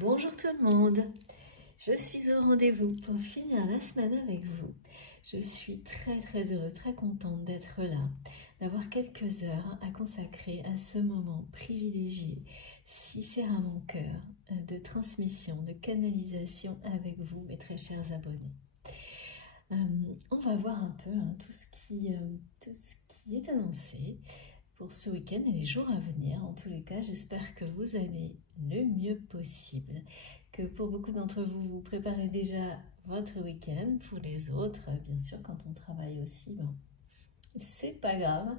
Bonjour tout le monde, je suis au rendez-vous pour finir la semaine avec vous. Je suis très heureuse, très contente d'être là, d'avoir quelques heures à consacrer à ce moment privilégié, si cher à mon cœur, de transmission, de canalisation avec vous, mes très chers abonnés. On va voir un peu tout ce qui est annoncé pour ce week-end et les jours à venir. En tous les cas, j'espère que vous allez le mieux possible, que pour beaucoup d'entre vous, vous préparez déjà votre week-end. Pour les autres, bien sûr, quand on travaille aussi, bon, c'est pas grave,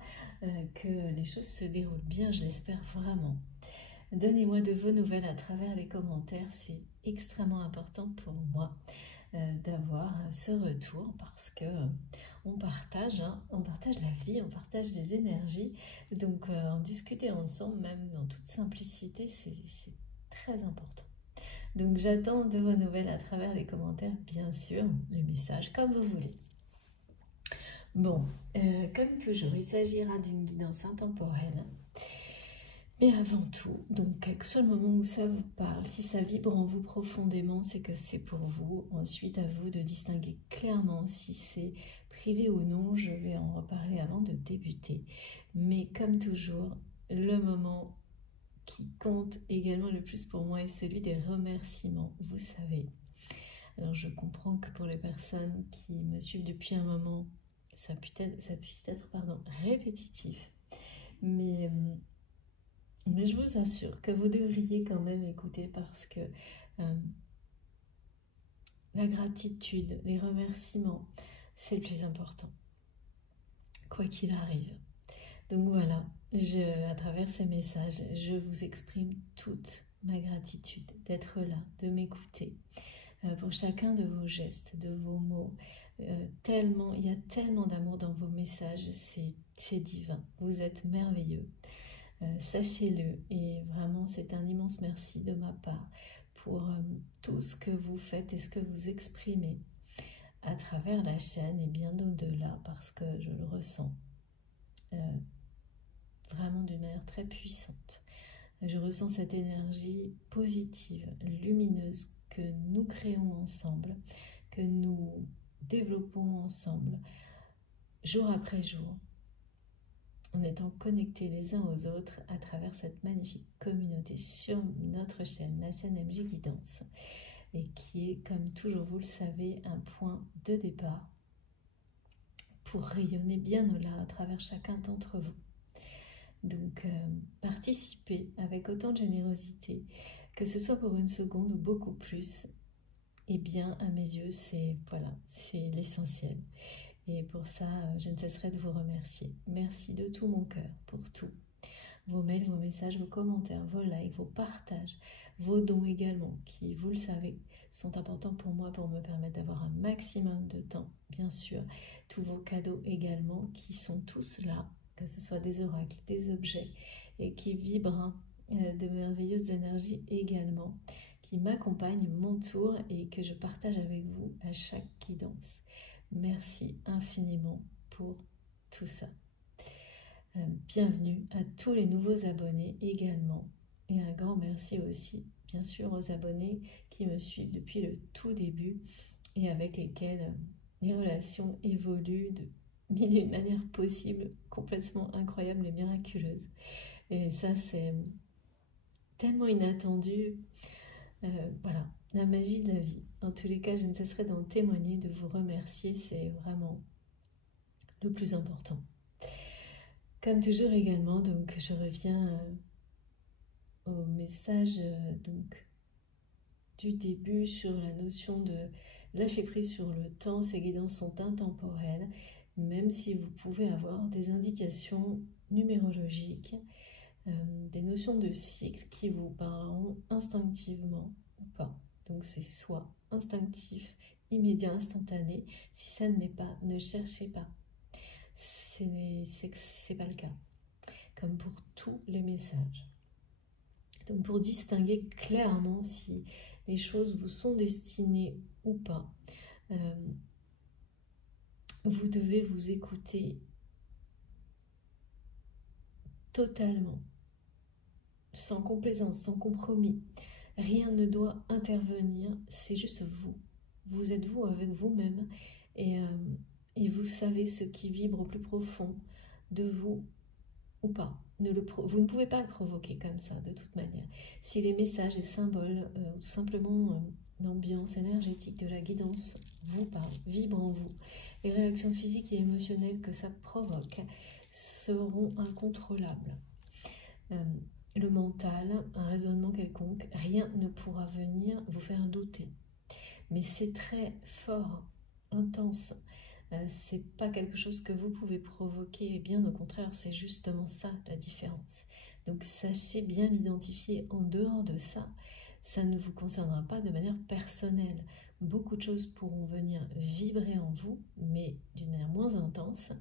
que les choses se déroulent bien, je l'espère vraiment. Donnez-moi de vos nouvelles à travers les commentaires, c'est extrêmement important pour moi d'avoir ce retour parce que on partage la vie, on partage des énergies, donc en discuter ensemble, même dans toute simplicité, c'est très important. Donc j'attends de vos nouvelles à travers les commentaires, bien sûr, les messages, comme vous voulez. Bon, comme toujours, il s'agira d'une guidance intemporelle. Mais avant tout, donc quel que soit le moment où ça vous parle, si ça vibre en vous profondément, c'est que c'est pour vous. Ensuite, à vous de distinguer clairement si c'est privé ou non. Je vais en reparler avant de débuter. Mais comme toujours, le moment qui compte également le plus pour moi est celui des remerciements, vous savez. Alors je comprends que pour les personnes qui me suivent depuis un moment, ça puisse être répétitif. Mais je vous assure que vous devriez quand même écouter parce que la gratitude, les remerciements, c'est le plus important, quoi qu'il arrive. Donc voilà, à travers ces messages, je vous exprime toute ma gratitude d'être là, de m'écouter, pour chacun de vos gestes, de vos mots. Il y a tellement d'amour dans vos messages, c'est divin, vous êtes merveilleux. Sachez-le, et vraiment c'est un immense merci de ma part pour tout ce que vous faites et ce que vous exprimez à travers la chaîne et bien au-delà, parce que je le ressens vraiment d'une manière très puissante. Je ressens cette énergie positive, lumineuse que nous créons ensemble, que nous développons ensemble, jour après jour, en étant connectés les uns aux autres à travers cette magnifique communauté sur notre chaîne, la chaîne MJ Guidance, et qui est, comme toujours vous le savez, un point de départ pour rayonner bien au-delà à travers chacun d'entre vous. Donc, participez avec autant de générosité, que ce soit pour une seconde ou beaucoup plus, et bien, à mes yeux, c'est l'essentiel. Et pour ça, je ne cesserai de vous remercier. Merci de tout mon cœur pour tout. Vos mails, vos messages, vos commentaires, vos likes, vos partages, vos dons également, qui, vous le savez, sont importants pour moi pour me permettre d'avoir un maximum de temps, bien sûr. Tous vos cadeaux également, qui sont tous là, que ce soit des oracles, des objets, et qui vibrent de merveilleuses énergies également, qui m'accompagnent mon tour et que je partage avec vous à chaque guidance. Merci infiniment pour tout ça. Bienvenue à tous les nouveaux abonnés également. Et un grand merci aussi, bien sûr, aux abonnés qui me suivent depuis le tout début et avec lesquels les relations évoluent de mille et une manières possibles, complètement incroyables et miraculeuses. Et ça, c'est tellement inattendu. Voilà, la magie de la vie. En tous les cas, je ne cesserai d'en témoigner, de vous remercier, c'est vraiment le plus important. Comme toujours également, donc je reviens au message du début sur la notion de lâcher prise sur le temps. Ces guidances sont intemporelles, même si vous pouvez avoir des indications numérologiques, des notions de cycle qui vous parleront instinctivement ou pas. Donc c'est soit instinctif, immédiat, instantané. Si ça ne l'est pas, ne cherchez pas. C'est pas le cas. Comme pour tous les messages. Donc pour distinguer clairement si les choses vous sont destinées ou pas, vous devez vous écouter totalement, sans complaisance, sans compromis. Rien ne doit intervenir, c'est juste vous. Vous êtes vous avec vous-même et, vous savez ce qui vibre au plus profond de vous ou pas. Vous ne pouvez pas le provoquer comme ça, de toute manière. Si les messages et symboles, ou tout simplement l'ambiance énergétique de la guidance vous parle, vibre en vous, les réactions physiques et émotionnelles que ça provoque seront incontrôlables. Le mental, un raisonnement quelconque, rien ne pourra venir vous faire douter. Mais c'est très fort, intense. C'est pas quelque chose que vous pouvez provoquer, bien au contraire, c'est justement ça la différence. Donc sachez bien l'identifier. En dehors de ça, ça ne vous concernera pas de manière personnelle. Beaucoup de choses pourront venir vibrer en vous, mais d'une manière moins intense.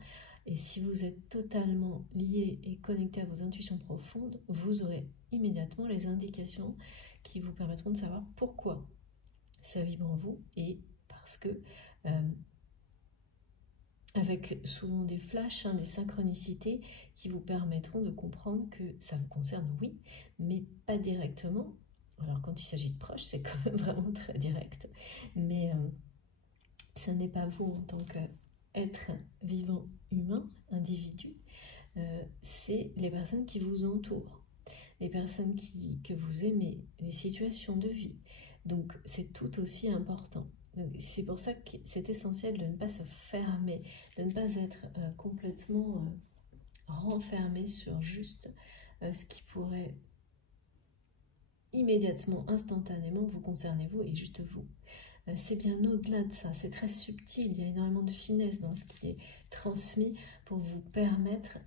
Et si vous êtes totalement lié et connecté à vos intuitions profondes, vous aurez immédiatement les indications qui vous permettront de savoir pourquoi ça vibre en vous, et parce que avec souvent des flashs, des synchronicités qui vous permettront de comprendre que ça vous concerne, oui, mais pas directement. Alors quand il s'agit de proches, c'est quand même vraiment très direct, mais ça n'est pas vous en tant qu'être vivant humain, individu, c'est les personnes qui vous entourent, les personnes que vous aimez, les situations de vie. Donc c'est tout aussi important. C'est pour ça que c'est essentiel de ne pas se fermer, de ne pas être complètement renfermé sur juste ce qui pourrait immédiatement, instantanément vous concerner vous et juste vous. C'est bien au-delà de ça, c'est très subtil, il y a énormément de finesse dans ce qui est transmis pour vous permettre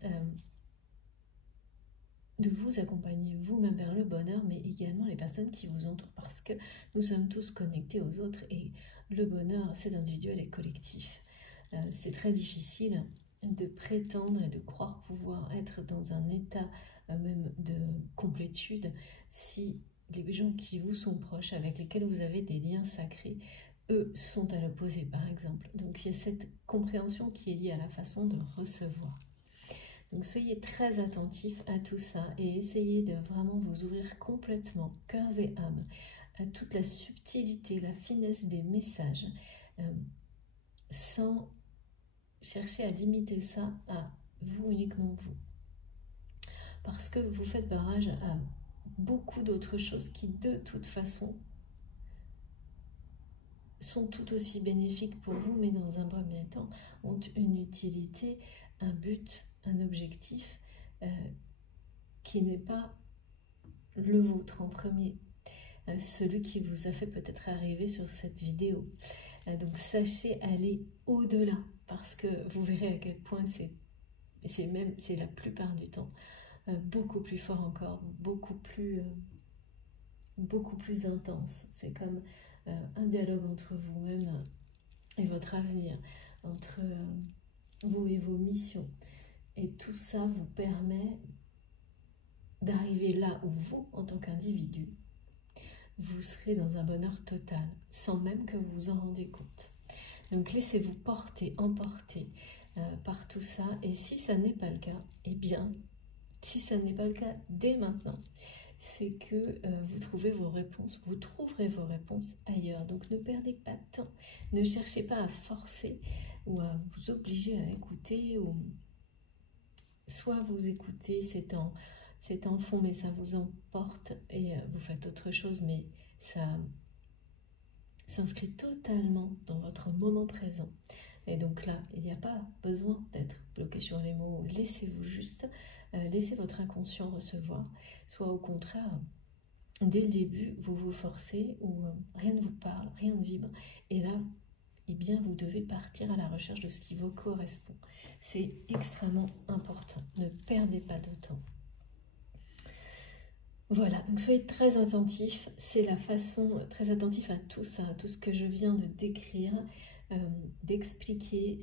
de vous accompagner vous-même vers le bonheur, mais également les personnes qui vous entourent, parce que nous sommes tous connectés aux autres et le bonheur, c'est individuel et collectif. C'est très difficile de prétendre et de croire pouvoir être dans un état même de complétude si les gens qui vous sont proches, avec lesquels vous avez des liens sacrés, eux sont à l'opposé par exemple. Donc il y a cette compréhension qui est liée à la façon de recevoir. Donc soyez très attentifs à tout ça et essayez de vraiment vous ouvrir complètement, cœurs et âmes, à toute la subtilité, la finesse des messages, sans chercher à limiter ça à vous, uniquement vous. Parce que vous faites barrage à beaucoup d'autres choses qui, de toute façon, sont tout aussi bénéfiques pour vous, mais dans un premier temps, ont une utilité, un but, un objectif qui n'est pas le vôtre en premier, celui qui vous a fait peut-être arriver sur cette vidéo. Donc sachez aller au-delà, parce que vous verrez à quel point c'est la plupart du temps beaucoup plus fort encore, beaucoup plus intense. C'est comme un dialogue entre vous-même et votre avenir, entre vous et vos missions. Et tout ça vous permet d'arriver là où vous, en tant qu'individu, vous serez dans un bonheur total, sans même que vous vous en rendez compte. Donc laissez-vous porter, emporter par tout ça. Et si ça n'est pas le cas, eh bien, si ça n'est pas le cas dès maintenant, c'est que vous trouverez vos réponses ailleurs. Donc ne perdez pas de temps, ne cherchez pas à forcer ou à vous obliger à écouter, ou soit vous écoutez, c'est en fond, mais ça vous emporte et vous faites autre chose, mais ça s'inscrit totalement dans votre moment présent. Et donc là, il n'y a pas besoin d'être bloqué sur les mots. Laissez-vous juste, laissez votre inconscient recevoir. Soit au contraire, dès le début, vous vous forcez ou rien ne vous parle, rien ne vibre. Et là, eh bien, vous devez partir à la recherche de ce qui vous correspond. C'est extrêmement important. Ne perdez pas de temps. Voilà, donc soyez très attentifs, c'est la façon, très attentif à tout ça, à tout ce que je viens de décrire, d'expliquer.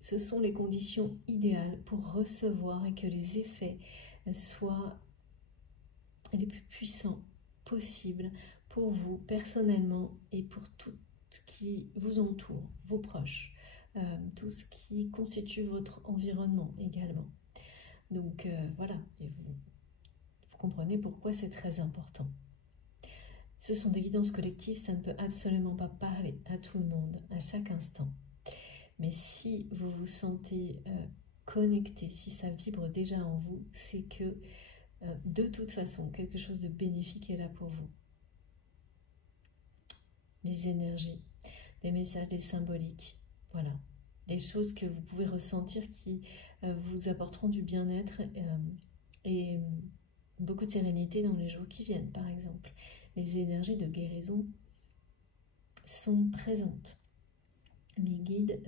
Ce sont les conditions idéales pour recevoir et que les effets soient les plus puissants possibles pour vous personnellement et pour tout ce qui vous entoure, vos proches, tout ce qui constitue votre environnement également. Donc voilà, et vous comprenez pourquoi c'est très important. Ce sont des guidances collectives, ça ne peut absolument pas parler à tout le monde, à chaque instant. Mais si vous vous sentez connecté, si ça vibre déjà en vous, c'est que de toute façon, quelque chose de bénéfique est là pour vous. Les énergies, des messages, des symboliques, voilà. Des choses que vous pouvez ressentir qui vous apporteront du bien-être et beaucoup de sérénité dans les jours qui viennent, par exemple. Les énergies de guérison sont présentes. Mes guides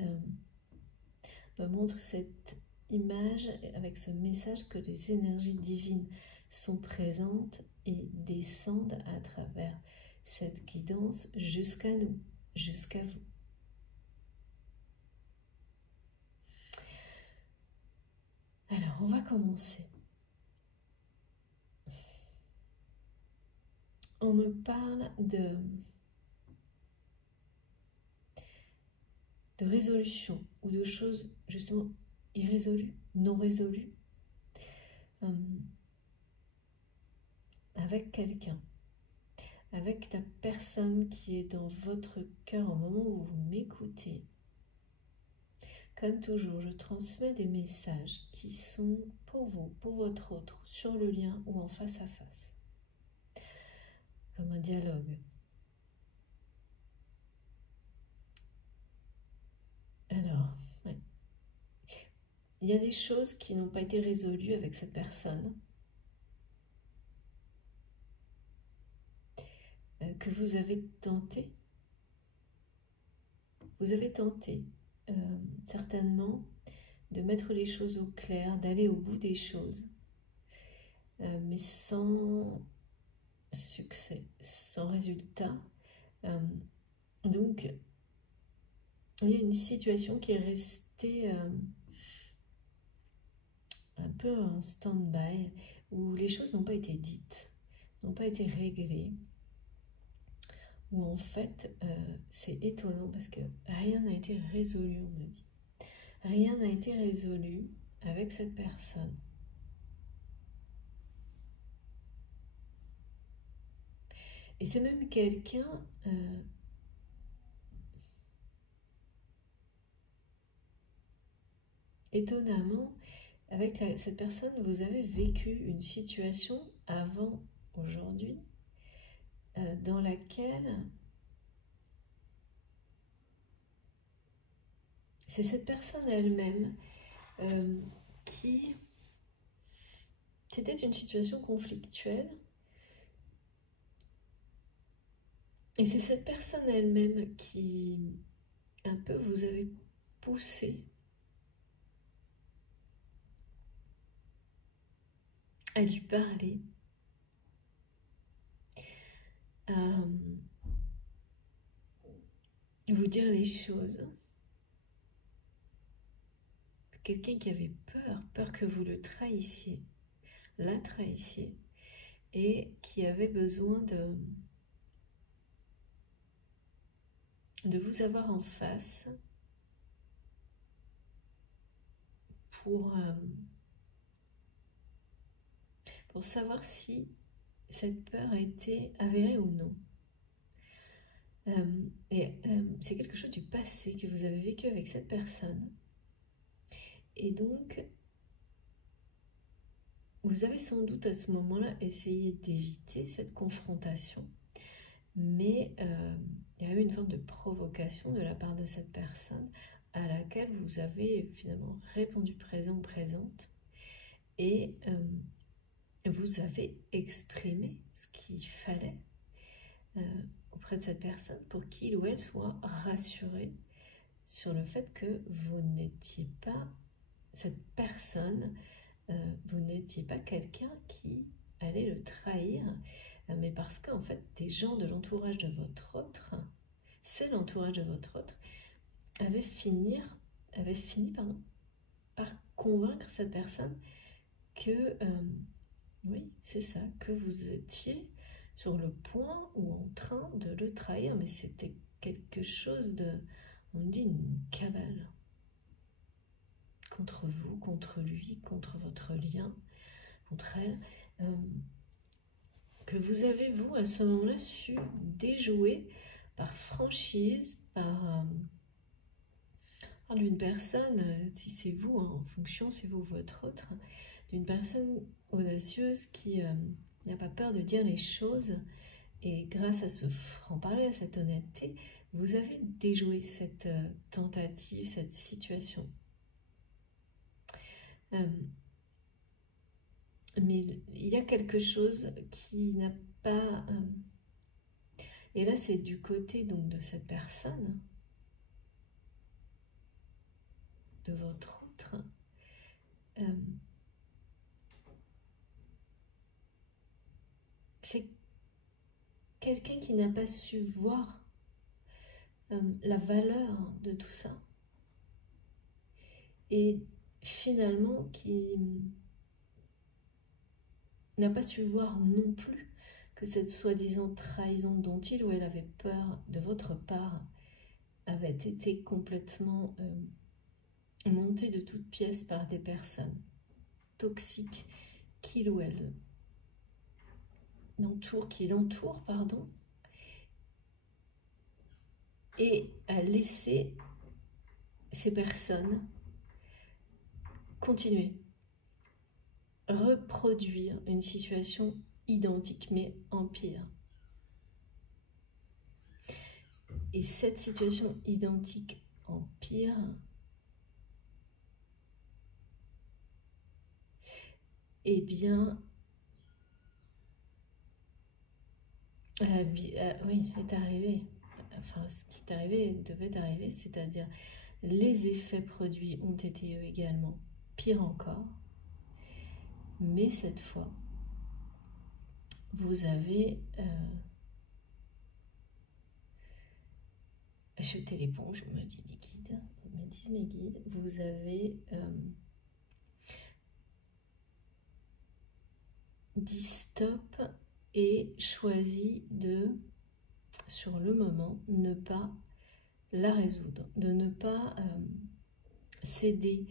me montrent cette image avec ce message que les énergies divines sont présentes et descendent à travers cette guidance jusqu'à nous, jusqu'à vous. Alors, on va commencer. On me parle de résolution ou de choses justement irrésolues, non résolues, avec quelqu'un, avec la personne qui est dans votre cœur au moment où vous m'écoutez. Comme toujours, je transmets des messages qui sont pour vous, pour votre autre, sur le lien ou en face à face, comme un dialogue. Alors, ouais. Il y a des choses qui n'ont pas été résolues avec cette personne, que vous avez tenté. Vous avez tenté, certainement, de mettre les choses au clair, d'aller au bout des choses, mais sans succès, sans résultat. Donc, il y a une situation qui est restée un peu en stand-by, où les choses n'ont pas été dites, n'ont pas été réglées, où en fait, c'est étonnant parce que rien n'a été résolu, on me dit. Rien n'a été résolu avec cette personne. Et c'est même quelqu'un étonnamment, avec cette personne, vous avez vécu une situation avant aujourd'hui dans laquelle c'est cette personne elle-même qui... C'était une situation conflictuelle. Et c'est cette personne elle-même qui, un peu, vous avez poussé à lui parler, à vous dire les choses. Quelqu'un qui avait peur que vous le trahissiez, la trahissiez, et qui avait besoin de vous avoir en face pour savoir si cette peur était avérée ou non. C'est quelque chose du passé que vous avez vécu avec cette personne. Et donc, vous avez sans doute à ce moment-là essayé d'éviter cette confrontation. Mais il y a eu une forme de provocation de la part de cette personne à laquelle vous avez finalement répondu présent ou présente. Et vous avez exprimé ce qu'il fallait auprès de cette personne pour qu'il ou elle soit rassuré sur le fait que vous n'étiez pas cette personne, vous n'étiez pas quelqu'un qui allait le trahir, mais parce qu'en fait des gens de l'entourage de votre autre, c'est l'entourage de votre autre, avait fini par convaincre cette personne que oui, c'est ça, que vous étiez sur le point ou en train de le trahir, mais c'était quelque chose de, on dit, une cabale contre vous, contre lui, contre votre lien, contre elle. que vous avez, vous, à ce moment-là, su déjouer par franchise, par d'une personne, si c'est vous, hein, en fonction, c'est vous, votre autre, d'une personne audacieuse qui n'a pas peur de dire les choses, et grâce à ce franc-parler, à cette honnêteté, vous avez déjoué cette tentative, cette situation. Mais il y a quelque chose qui n'a pas... et là, c'est du côté donc de cette personne, de votre autre. C'est quelqu'un qui n'a pas su voir la valeur de tout ça. Et finalement, qui n'a pas su voir non plus que cette soi-disant trahison dont il ou elle avait peur de votre part avait été complètement montée de toutes pièces par des personnes toxiques qu'il ou elle l'entoure, pardon, et a laissé ces personnes continuer, reproduire une situation identique, mais en pire. Et cette situation identique en pire, eh bien, oui, est arrivé. Enfin, ce qui est arrivé devait arriver, c'est-à-dire les effets produits ont été eux également pire encore. Mais cette fois, vous avez jeté l'éponge, me disent mes guides, vous avez dit stop et choisi de, sur le moment, ne pas la résoudre, de ne pas céder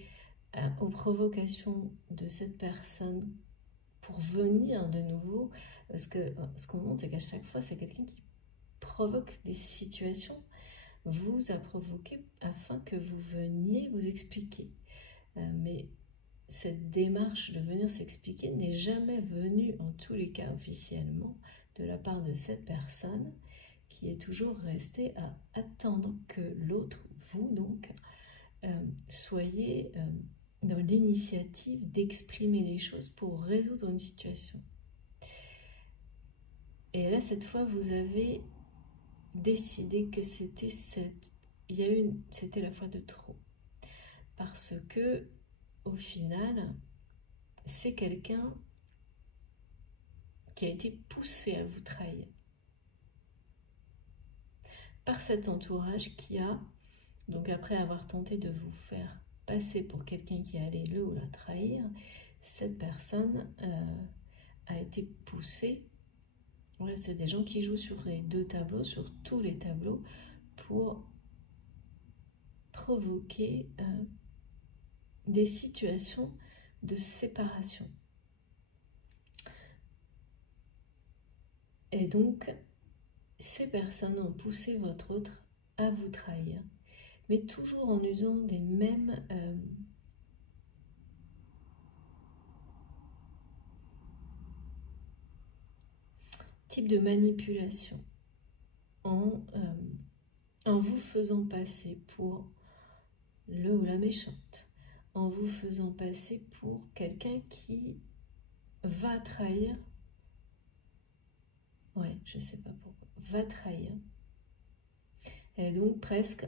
aux provocations de cette personne pour venir de nouveau, parce que ce qu'on montre, c'est qu'à chaque fois, c'est quelqu'un qui provoque des situations, vous a provoqué afin que vous veniez vous expliquer. Mais cette démarche de venir s'expliquer n'est jamais venue, en tous les cas officiellement, de la part de cette personne, qui est toujours restée à attendre que l'autre, vous donc, soyez dans l'initiative d'exprimer les choses pour résoudre une situation. Et là, cette fois, vous avez décidé que c'était c'était la fois de trop. Parce que, au final, c'est quelqu'un qui a été poussé à vous trahir par cet entourage qui a, donc après avoir tenté de vous faire passer pour quelqu'un qui allait le ou la trahir, cette personne a été poussée. Voilà, c'est des gens qui jouent sur les deux tableaux, sur tous les tableaux, pour provoquer des situations de séparation. Et donc, ces personnes ont poussé votre autre à vous trahir, mais toujours en usant des mêmes types de manipulation, en vous faisant passer pour le ou la méchante, en vous faisant passer pour quelqu'un qui va trahir, ouais, je sais pas pourquoi, va trahir, et donc presque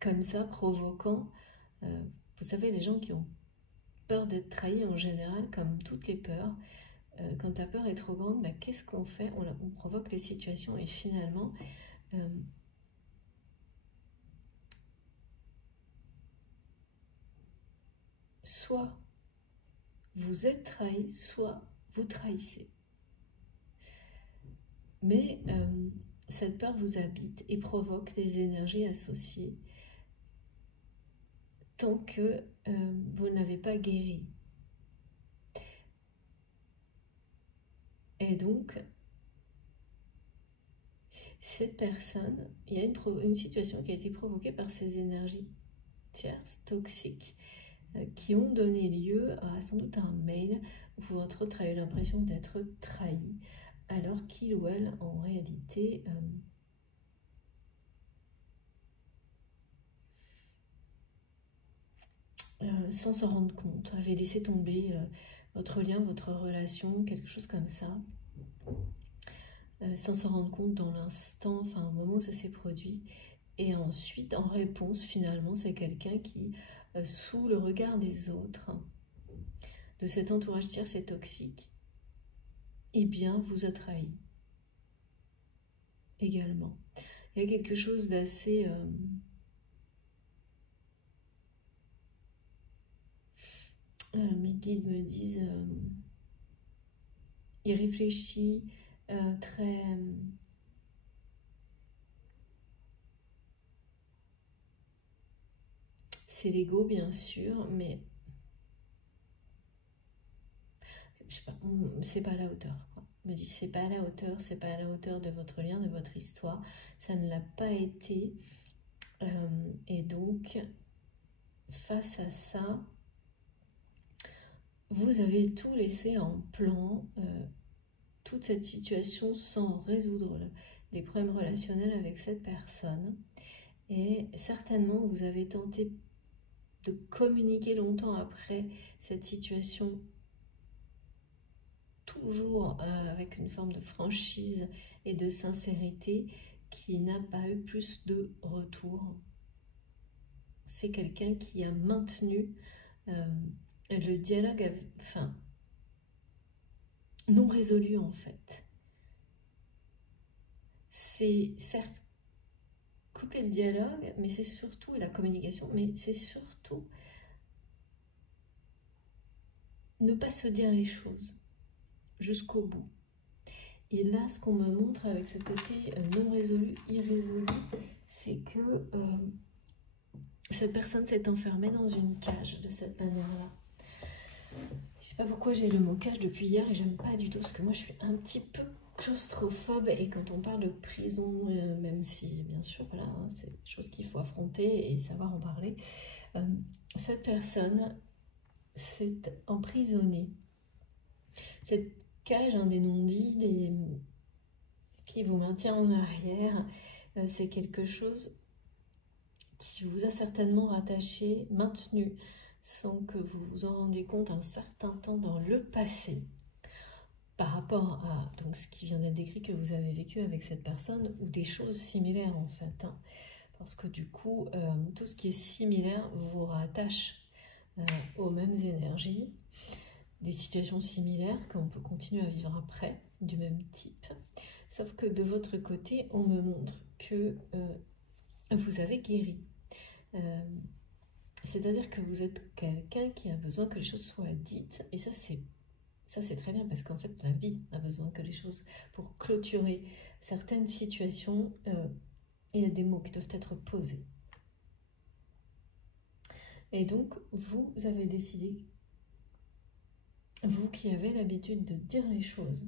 comme ça, provoquant, vous savez, les gens qui ont peur d'être trahis en général, comme toutes les peurs, quand ta peur est trop grande, bah, qu'est-ce qu'on fait? On provoque les situations et finalement, soit vous êtes trahi, soit vous trahissez. Mais cette peur vous habite et provoque des énergies associées tant que vous n'avez pas guéri. Et donc, cette personne, il y a une situation qui a été provoquée par ces énergies tierces, toxiques, qui ont donné lieu à sans doute un mail où votre autre a eu l'impression d'être trahi, alors qu'il ou elle, en réalité, sans s'en rendre compte, avait laissé tomber votre lien, votre relation, quelque chose comme ça, sans s'en rendre compte dans l'instant, enfin au moment où ça s'est produit. Et ensuite, en réponse, finalement, c'est quelqu'un qui, sous le regard des autres, de cet entourage tierce et toxique, eh bien, vous a trahi également. Il y a quelque chose d'assez... mes guides me disent irréfléchi, très... c'est l'ego, bien sûr, mais je sais pas, c'est pas à la hauteur. Quoi. On me dit c'est pas à la hauteur, c'est pas à la hauteur de votre lien, de votre histoire. Ça ne l'a pas été. Et donc, face à ça, vous avez tout laissé en plan, toute cette situation sans résoudre les problèmes relationnels avec cette personne. Et certainement, vous avez tenté de communiquer longtemps après cette situation, toujours avec une forme de franchise et de sincérité qui n'a pas eu plus de retour. C'est quelqu'un qui a maintenu le dialogue, enfin, non résolu en fait. C'est certes couper le dialogue, mais c'est surtout la communication, mais c'est surtout ne pas se dire les choses jusqu'au bout. Et là, ce qu'on me montre avec ce côté non résolu, irrésolu, c'est que cette personne s'est enfermée dans une cage de cette manière-là. Je sais pas pourquoi j'ai le mot cage depuis hier et j'aime pas du tout parce que moi je suis un petit peu claustrophobe et quand on parle de prison, même si bien sûr voilà, hein, c'est des choses qu'il faut affronter et savoir en parler, cette personne s'est emprisonnée. Cette cage, hein, des non-dits, qui vous maintient en arrière, c'est quelque chose qui vous a certainement rattaché, maintenu, sans que vous vous en rendiez compte un certain temps dans le passé, par rapport à donc, ce qui vient d'être décrit que vous avez vécu avec cette personne, ou des choses similaires en fait. Hein, parce que du coup, tout ce qui est similaire vous rattache aux mêmes énergies, des situations similaires qu'on peut continuer à vivre après, du même type. Sauf que de votre côté, on me montre que vous avez guéri. C'est-à-dire que vous êtes quelqu'un qui a besoin que les choses soient dites. Et ça, c'est très bien parce qu'en fait, la vie a besoin que les choses... Pour clôturer certaines situations, il y a des mots qui doivent être posés. Et donc, vous avez décidé, vous qui avez l'habitude de dire les choses,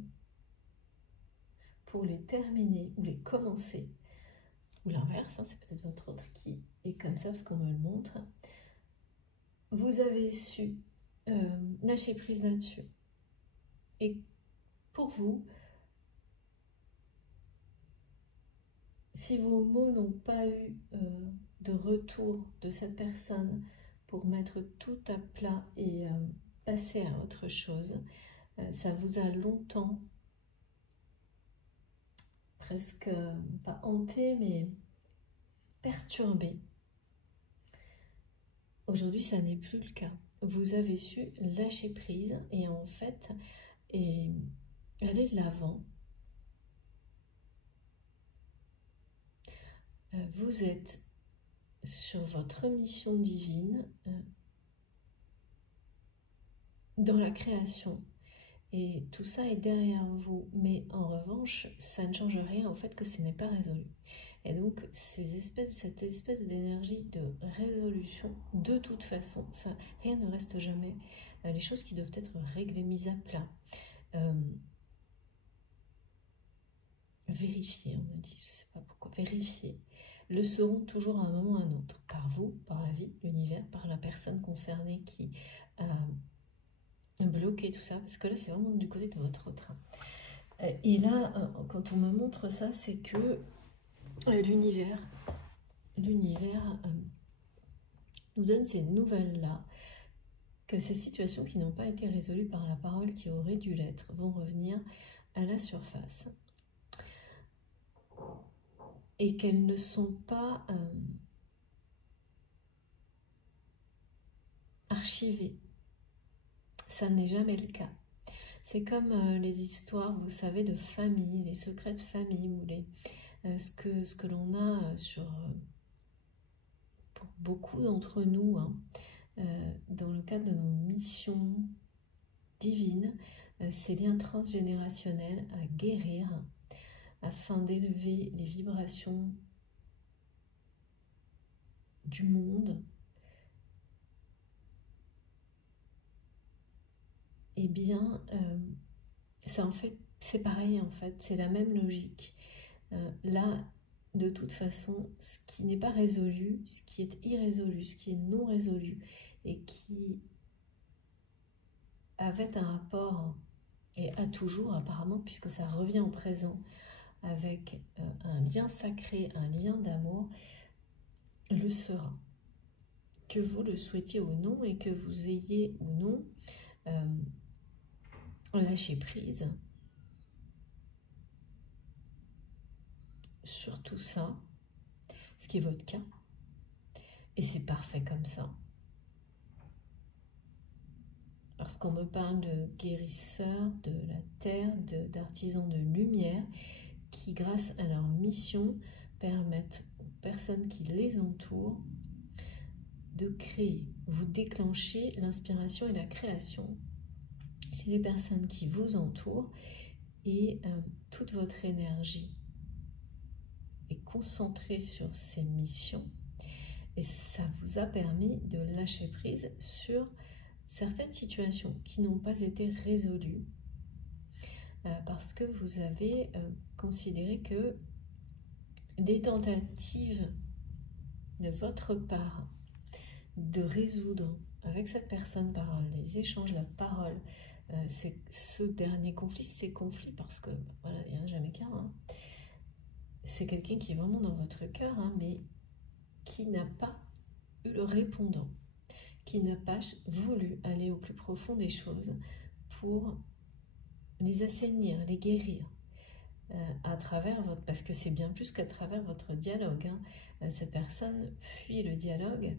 pour les terminer ou les commencer, ou l'inverse, hein, c'est peut-être votre autre qui est comme ça parce qu'on me le montre, vous avez su lâcher prise là-dessus. Et pour vous, si vos mots n'ont pas eu de retour de cette personne pour mettre tout à plat et passer à autre chose, ça vous a longtemps presque, pas hanté, mais perturbé. Aujourd'hui, ça n'est plus le cas. Vous avez su lâcher prise et en fait, aller de l'avant. Vous êtes sur votre mission divine dans la création. Et tout ça est derrière vous. Mais en revanche, ça ne change rien au fait que ce n'est pas résolu. Et donc, cette espèce d'énergie de résolution, de toute façon, ça, rien ne reste jamais. Les choses qui doivent être réglées, mises à plat, vérifier, on me dit, je ne sais pas pourquoi, vérifier, le seront toujours à un moment ou à un autre, par vous, par la vie, l'univers, par la personne concernée qui a bloqué tout ça, parce que là c'est vraiment du côté de votre train. Et là, quand on me montre ça, c'est que l'univers nous donne ces nouvelles-là, que ces situations qui n'ont pas été résolues par la parole qui aurait dû l'être vont revenir à la surface. Et qu'elles ne sont pas archivées. Ça n'est jamais le cas. C'est comme les histoires, vous savez, de famille, les secrets de famille, ou ce que l'on a pour beaucoup d'entre nous, hein, dans le cadre de nos missions divines, ces liens transgénérationnels à guérir, afin d'élever les vibrations du monde. Eh bien, ça en fait, c'est pareil en fait, c'est la même logique. Là, de toute façon, ce qui n'est pas résolu, ce qui est irrésolu, ce qui est non résolu, et qui avait un rapport, et a toujours apparemment, puisque ça revient au présent, avec un lien sacré, un lien d'amour, le sera. Que vous le souhaitiez ou non, et que vous ayez ou non lâché prise sur tout ça, ce qui est votre cas, et c'est parfait comme ça. Parce qu'on me parle de guérisseurs de la terre, d'artisans de lumière, qui grâce à leur mission permettent aux personnes qui les entourent de créer. Vous déclenchez l'inspiration et la création chez les personnes qui vous entourent, et toute votre énergie est concentrée sur ces missions, et ça vous a permis de lâcher prise sur certaines situations qui n'ont pas été résolues parce que vous avez considéré que les tentatives de votre part de résoudre avec cette personne par les échanges, la parole, ce dernier conflit, ces conflits, parce que voilà, il n'y en a jamais qu'un, hein. C'est quelqu'un qui est vraiment dans votre cœur, hein, mais qui n'a pas eu le répondant, qui n'a pas voulu aller au plus profond des choses pour les assainir, les guérir à travers votre... Parce que c'est bien plus qu'à travers votre dialogue, hein. Cette personne fuit le dialogue,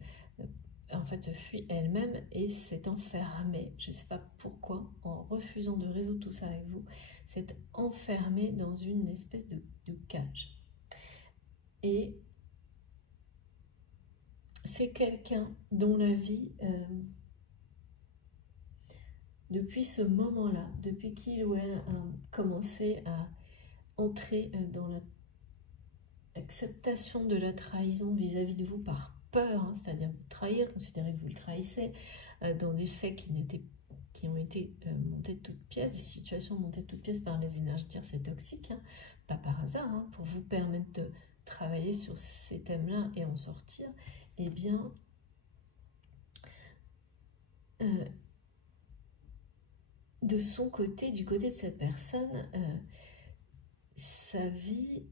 en fait se fuit elle-même et s'est enfermée, je ne sais pas pourquoi, en refusant de résoudre tout ça avec vous, s'est enfermée dans une espèce de cage. Et c'est quelqu'un dont la vie, depuis ce moment-là, depuis qu'il ou elle a commencé à entrer dans l'acceptation de la trahison vis-à-vis de vous par peur, hein, c'est-à-dire vous trahir, considérer que vous le trahissez, dans des faits qui ont été montés de toutes pièces, des situations montées de toutes pièces par les énergies tierces et toxiques, hein, pas par hasard, hein, pour vous permettre de travailler sur ces thèmes-là et en sortir, eh bien, de son côté, du côté de cette personne, sa vie,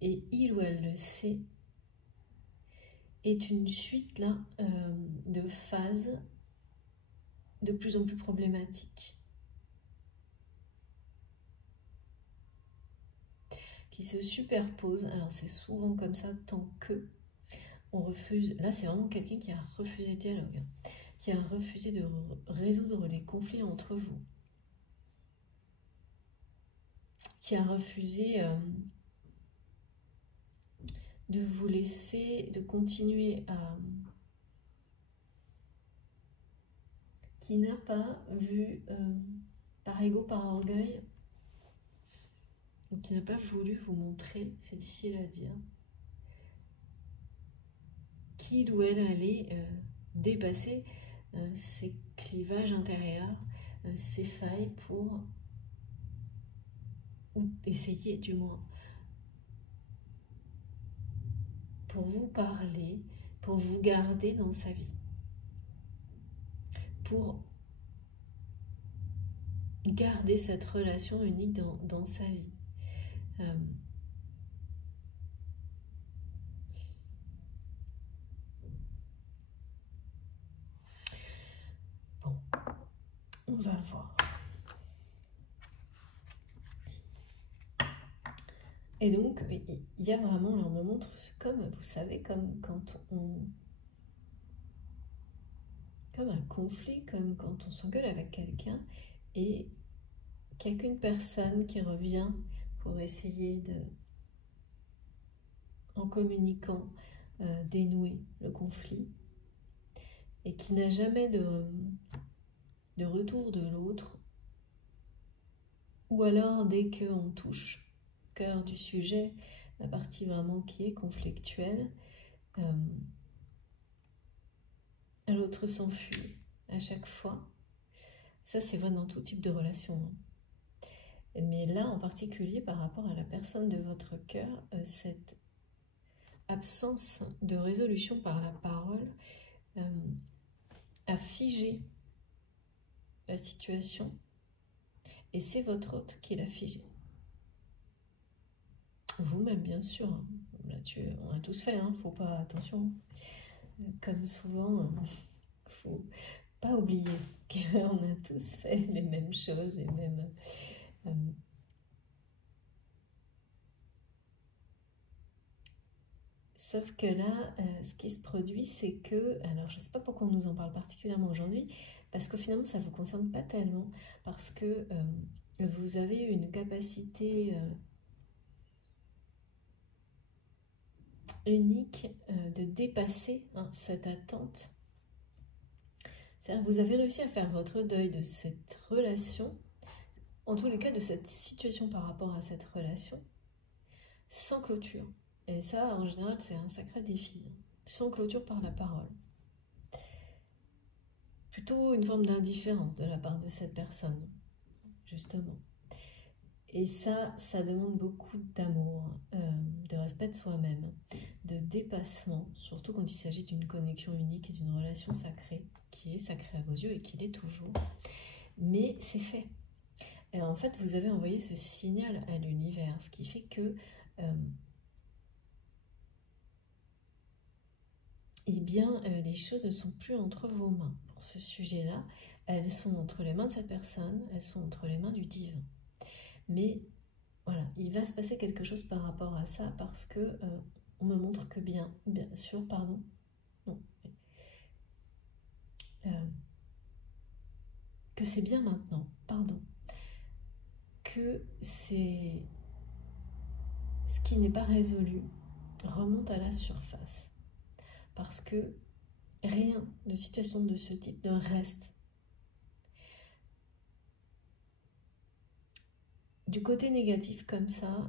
et il ou elle le sait, est une suite là de phases de plus en plus problématiques qui se superposent. Alors c'est souvent comme ça tant que on refuse. Là c'est vraiment quelqu'un qui a refusé le dialogue, hein, qui a refusé de résoudre les conflits entre vous, qui a refusé de vous laisser, de continuer à... qui n'a pas vu, par ego, par orgueil, ou qui n'a pas voulu vous montrer, c'est difficile à dire, qu'il ou elle allait dépasser ses clivages intérieurs, ses failles pour ou essayer du moins, pour vous parler, pour vous garder dans sa vie, pour garder cette relation unique dans sa vie. Bon, on va voir. Et donc, il y a vraiment, là, on me montre, comme, vous savez, comme quand on... Comme un conflit, comme quand on s'engueule avec quelqu'un et qu'il n'y a qu'une personne qui revient pour essayer de, en communiquant, dénouer le conflit et qui n'a jamais de retour de l'autre, ou alors dès qu'on touche au cœur du sujet, la partie vraiment qui est conflictuelle, l'autre s'enfuit à chaque fois. Ça, c'est vrai dans tout type de relation. Mais là, en particulier, par rapport à la personne de votre cœur, cette absence de résolution par la parole a figé la situation. Et c'est votre hôte qui l'a figé. Vous-même, bien sûr. Là-dessus, on a tous fait, hein, faut pas, attention. Comme souvent, faut pas oublier qu'on a tous fait les mêmes choses, les mêmes... Sauf que là, ce qui se produit, c'est que... Alors, je ne sais pas pourquoi on nous en parle particulièrement aujourd'hui, parce que finalement, ça ne vous concerne pas tellement, parce que vous avez une capacité unique de dépasser cette attente. C'est-à-dire que vous avez réussi à faire votre deuil de cette relation, en tous les cas de cette situation par rapport à cette relation, sans clôture. Et ça, en général, c'est un sacré défi, sans clôture par la parole. Plutôt une forme d'indifférence de la part de cette personne, justement. Et ça demande beaucoup d'amour, de respect de soi-même, de dépassement, surtout quand il s'agit d'une connexion unique et d'une relation sacrée, qui est sacrée à vos yeux et qui l'est toujours. Mais c'est fait. Et en fait, vous avez envoyé ce signal à l'univers, ce qui fait que eh bien, les choses ne sont plus entre vos mains pour ce sujet-là. Elles sont entre les mains de cette personne, elles sont entre les mains du divin. Mais voilà, il va se passer quelque chose par rapport à ça parce que on me montre que bien sûr, pardon, non, que c'est bien maintenant, pardon, que c'est ce qui n'est pas résolu remonte à la surface parce que rien de situation de ce type ne reste. Du côté négatif comme ça,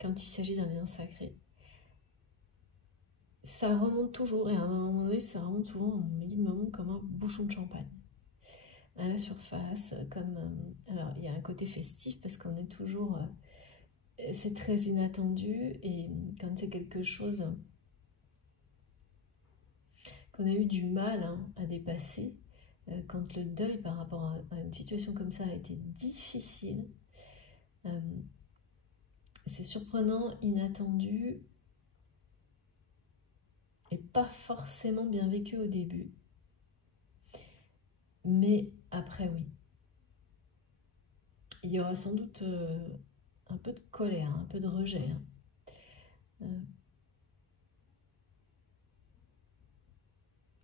quand il s'agit d'un lien sacré, ça remonte toujours, et à un moment donné, ça remonte souvent, mes guides me montrent comme un bouchon de champagne. À la surface, comme... alors, il y a un côté festif, parce qu'on est toujours... c'est très inattendu, et quand c'est quelque chose qu'on a eu du mal à dépasser, quand le deuil par rapport à une situation comme ça a été difficile, c'est surprenant, inattendu, et pas forcément bien vécu au début. Mais après, oui. Il y aura sans doute un peu de colère, un peu de rejet.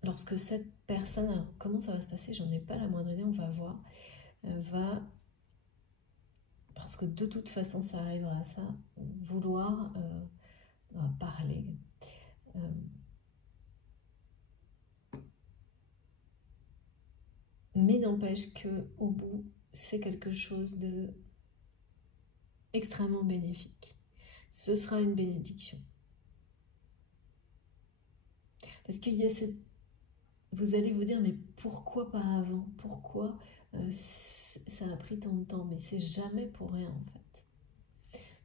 Lorsque cette personne, alors comment ça va se passer, j'en ai pas la moindre idée, on va voir, va, parce que de toute façon ça arrivera à ça, vouloir parler. Mais n'empêche qu'au bout, c'est quelque chose de extrêmement bénéfique. Ce sera une bénédiction. Parce qu'il y a cette... Vous allez vous dire, mais pourquoi pas avant? Pourquoi ça a pris tant de temps, mais c'est jamais pour rien en fait.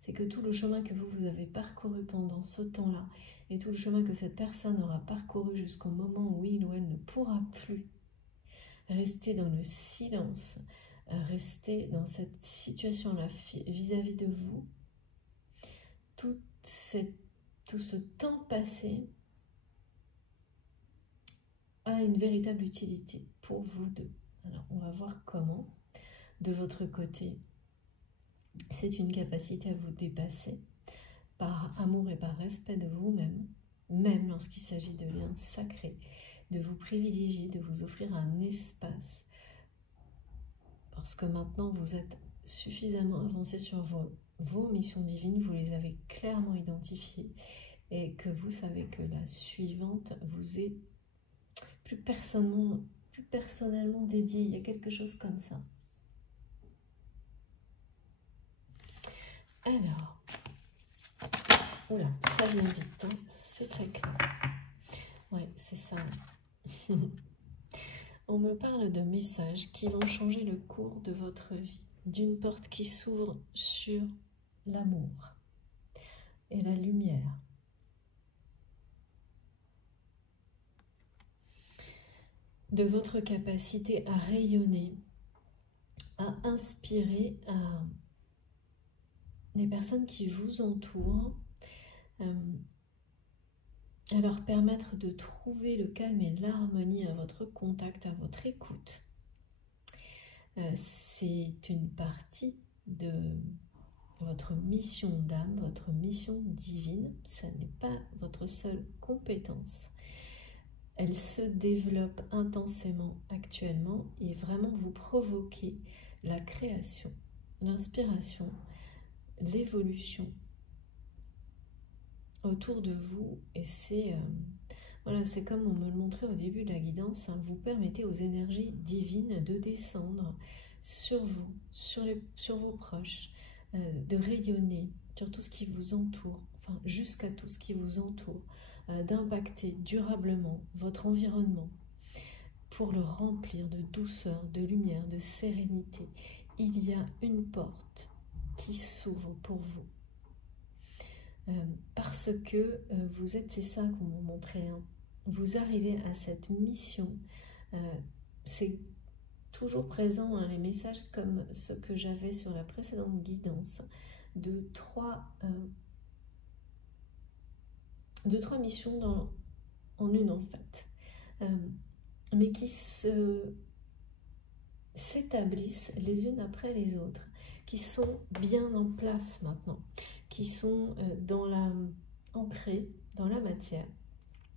C'est que tout le chemin que vous avez parcouru pendant ce temps-là, et tout le chemin que cette personne aura parcouru jusqu'au moment où il ou elle ne pourra plus rester dans le silence, rester dans cette situation-là vis-à-vis de vous, tout ce temps passé a une véritable utilité pour vous deux. Alors, on va voir comment. De votre côté, c'est une capacité à vous dépasser par amour et par respect de vous-même, même lorsqu'il s'agit de liens sacrés, de vous privilégier, de vous offrir un espace, parce que maintenant vous êtes suffisamment avancé sur vos missions divines, vous les avez clairement identifiées, et que vous savez que la suivante vous est plus personnellement dédiée. Il y a quelque chose comme ça. Alors, oula, ça vient vite, hein, c'est très clair. Ouais, c'est ça. On me parle de messages qui vont changer le cours de votre vie, d'une porte qui s'ouvre sur l'amour et la lumière. De votre capacité à rayonner, à inspirer les personnes qui vous entourent, à leur permettre de trouver le calme et l'harmonie à votre contact, à votre écoute. C'est une partie de votre mission d'âme, votre mission divine. Ça n'est pas votre seule compétence. Elle se développe intensément actuellement et vraiment vous provoquez la création, l'inspiration, l'évolution autour de vous. Et c'est voilà, c'est comme on me le montrait au début de la guidance, hein, vous permettez aux énergies divines de descendre sur vous, sur vos proches, de rayonner sur tout ce qui vous entoure, enfin jusqu'à tout ce qui vous entoure, d'impacter durablement votre environnement pour le remplir de douceur, de lumière, de sérénité. Il y a une porte qui s'ouvre pour vous. Parce que vous êtes, c'est ça qu'on vous montrait, hein, vous arrivez à cette mission, c'est toujours présent, hein, les messages comme ceux que j'avais sur la précédente guidance, de trois missions en une en fait, mais qui s'établissent les unes après les autres, qui sont bien en place maintenant, qui sont ancrées dans la matière,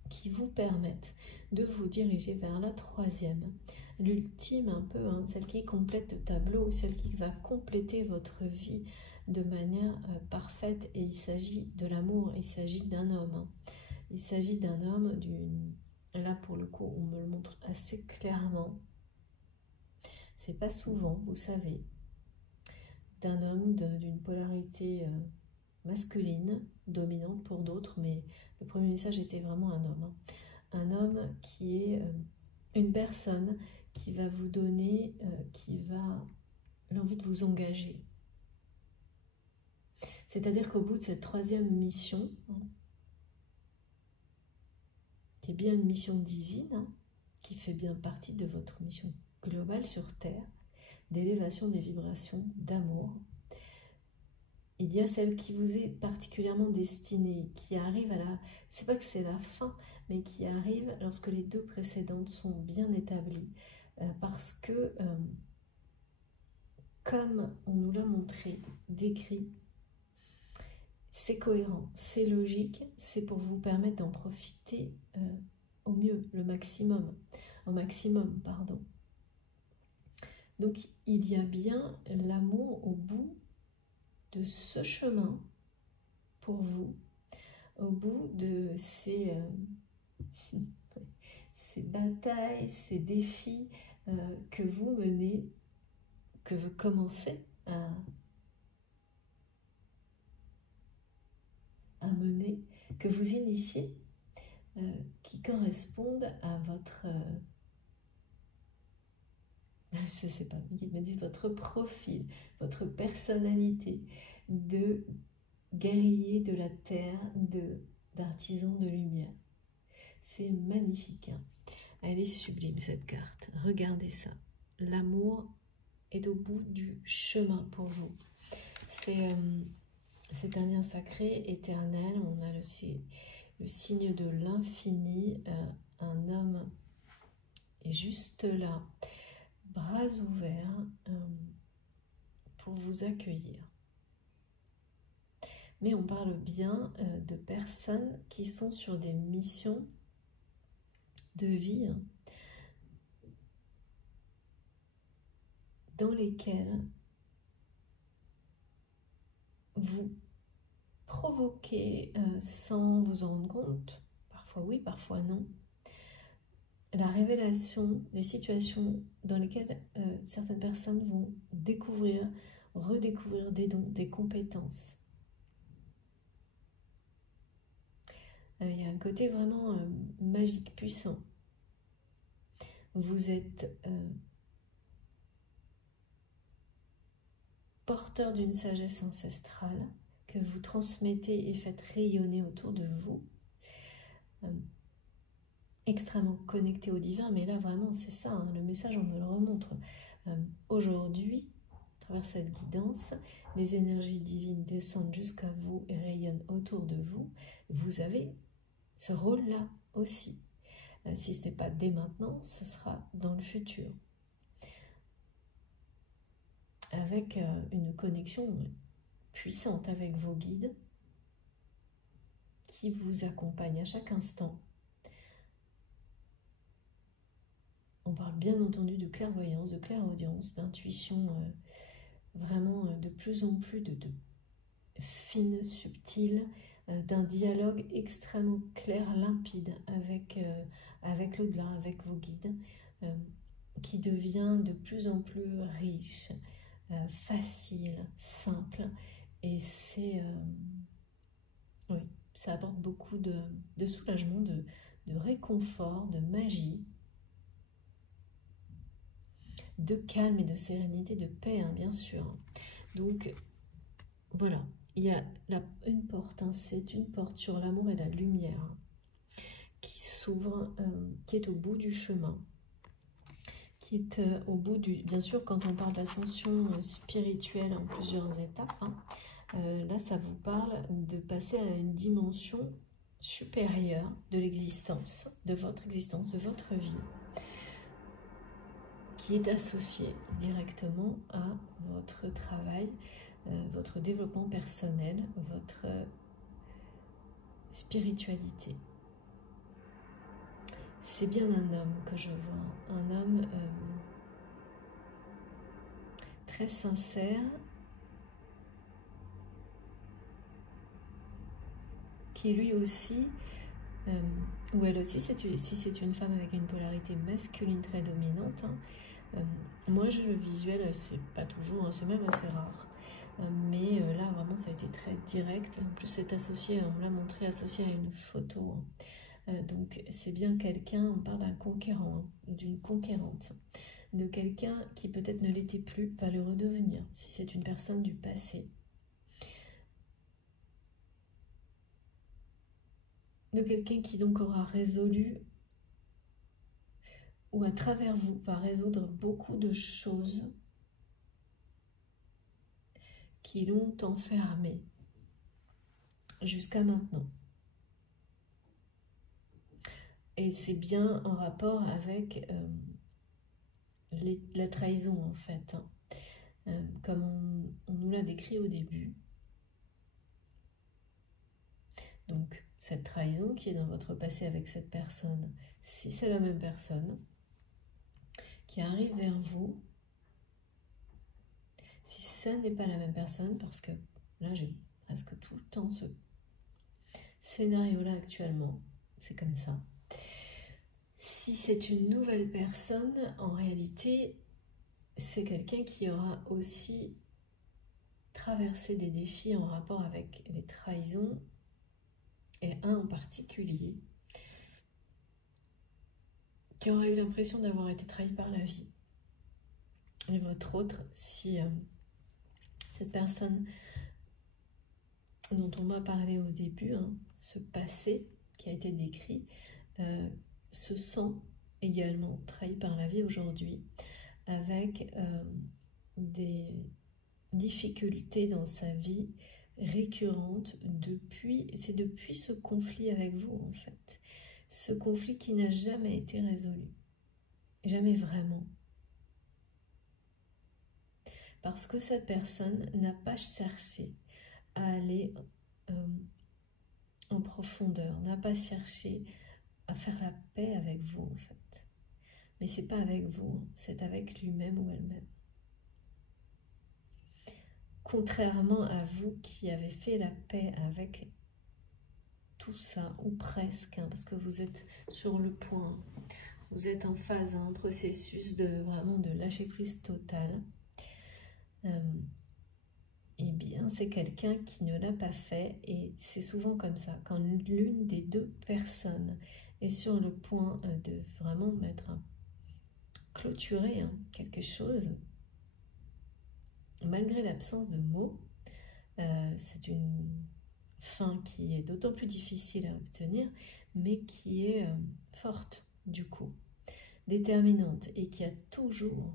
qui vous permettent de vous diriger vers la troisième, l'ultime un peu, hein, celle qui complète le tableau, celle qui va compléter votre vie de manière parfaite. Et il s'agit de l'amour, il s'agit d'un homme, hein. Il s'agit d'un homme, là pour le coup on me le montre assez clairement, c'est pas souvent, vous savez, d'un homme d'une polarité masculine, dominante pour d'autres, mais le premier message était vraiment un homme, hein. Un homme qui est une personne qui va vous donner, qui va l'envie de vous engager. C'est-à-dire qu'au bout de cette troisième mission, hein, qui est bien une mission divine, hein, qui fait bien partie de votre mission globale sur Terre, d'élévation des vibrations, d'amour, il y a celle qui vous est particulièrement destinée, qui arrive à c'est pas que c'est la fin, mais qui arrive lorsque les deux précédentes sont bien établies, parce que, comme on nous l'a montré, décrit, c'est cohérent, c'est logique, c'est pour vous permettre d'en profiter au mieux, au maximum, pardon. Donc, il y a bien l'amour au bout de ce chemin pour vous, au bout de ces batailles, ces défis que vous menez, que vous commencez à mener, que vous initiez, qui correspondent à votre je ne sais pas, ils me disent votre profil, votre personnalité de guerrier de la terre, d'artisan de lumière. C'est magnifique, hein. Elle est sublime cette carte, regardez ça. L'amour est au bout du chemin pour vous. C'est un lien sacré, éternel. On a le signe de l'infini. Un homme est juste là, bras ouverts, pour vous accueillir. Mais on parle bien de personnes qui sont sur des missions de vie dans lesquelles vous provoquez sans vous en rendre compte, parfois oui, parfois non, la révélation des situations dans lesquelles certaines personnes vont découvrir, redécouvrir des dons, des compétences. Il y a un côté vraiment magique, puissant. Vous êtes porteur d'une sagesse ancestrale que vous transmettez et faites rayonner autour de vous. Extrêmement connecté au divin, mais là vraiment c'est ça, hein, le message on me le remontre. Aujourd'hui, à travers cette guidance, les énergies divines descendent jusqu'à vous et rayonnent autour de vous. Vous avez ce rôle-là aussi. Si ce n'est pas dès maintenant, ce sera dans le futur. Avec une connexion puissante avec vos guides qui vous accompagnent à chaque instant. On parle bien entendu de clairvoyance, de clairaudience, d'intuition vraiment de plus en plus de fine, subtile, d'un dialogue extrêmement clair, limpide avec l'au-delà, avec vos guides, qui devient de plus en plus riche, facile, simple, et c'est oui, ça apporte beaucoup de soulagement, de réconfort, de magie, de calme et de sérénité, de paix, hein, bien sûr. Donc voilà, il y a une porte, hein, c'est une porte sur l'amour et la lumière, hein, qui s'ouvre, qui est au bout du chemin, qui est au bout du... Bien sûr, quand on parle d'ascension spirituelle en plusieurs étapes, hein, là ça vous parle de passer à une dimension supérieure de l'existence, de votre vie, qui est associée directement à votre travail, votre développement personnel, votre spiritualité. C'est bien un homme que je vois, un homme très sincère, qui lui aussi, ou elle aussi, si c'est une femme avec une polarité masculine très dominante, hein, moi j'ai le visuel, c'est pas toujours, hein, c'est même assez rare, mais là vraiment ça a été très direct. En plus c'est associé, on me l'a montré associé à une photo, hein. Donc c'est bien quelqu'un, on parle d'un conquérant, hein, d'une conquérante, de quelqu'un qui peut-être ne l'était plus, va le redevenir, si c'est une personne du passé. De quelqu'un qui donc aura résolu, ou à travers vous, va résoudre beaucoup de choses qui l'ont enfermé jusqu'à maintenant. Et c'est bien en rapport avec la trahison, en fait, hein. Comme on nous l'a décrit au début. Donc, cette trahison qui est dans votre passé avec cette personne, si c'est la même personne, qui arrive vers vous, si ça n'est pas la même personne, parce que là, j'ai presque tout le temps ce scénario-là actuellement, c'est comme ça. Si c'est une nouvelle personne, en réalité, c'est quelqu'un qui aura aussi traversé des défis en rapport avec les trahisons, et un en particulier, qui aura eu l'impression d'avoir été trahi par la vie. Et votre autre, si cette personne dont on m'a parlé au début, hein, ce passé qui a été décrit, se sent également trahi par la vie aujourd'hui, avec des difficultés dans sa vie récurrentes depuis ce conflit avec vous en fait. Ce conflit qui n'a jamais été résolu. Jamais vraiment. Parce que cette personne n'a pas cherché à aller en profondeur, n'a pas cherché à faire la paix avec vous en fait. Mais c'est pas avec vous, c'est avec lui-même ou elle-même. Contrairement à vous qui avez fait la paix avec tout ça, ou presque, hein, parce que vous êtes sur le point, vous êtes en phase, un processus de vraiment de lâcher prise totale. Eh bien, c'est quelqu'un qui ne l'a pas fait, et c'est souvent comme ça. Quand l'une des deux personnes est sur le point de vraiment clôturer quelque chose, malgré l'absence de mots, c'est une fin qui est d'autant plus difficile à obtenir, mais qui est forte du coup, déterminante, et qui a toujours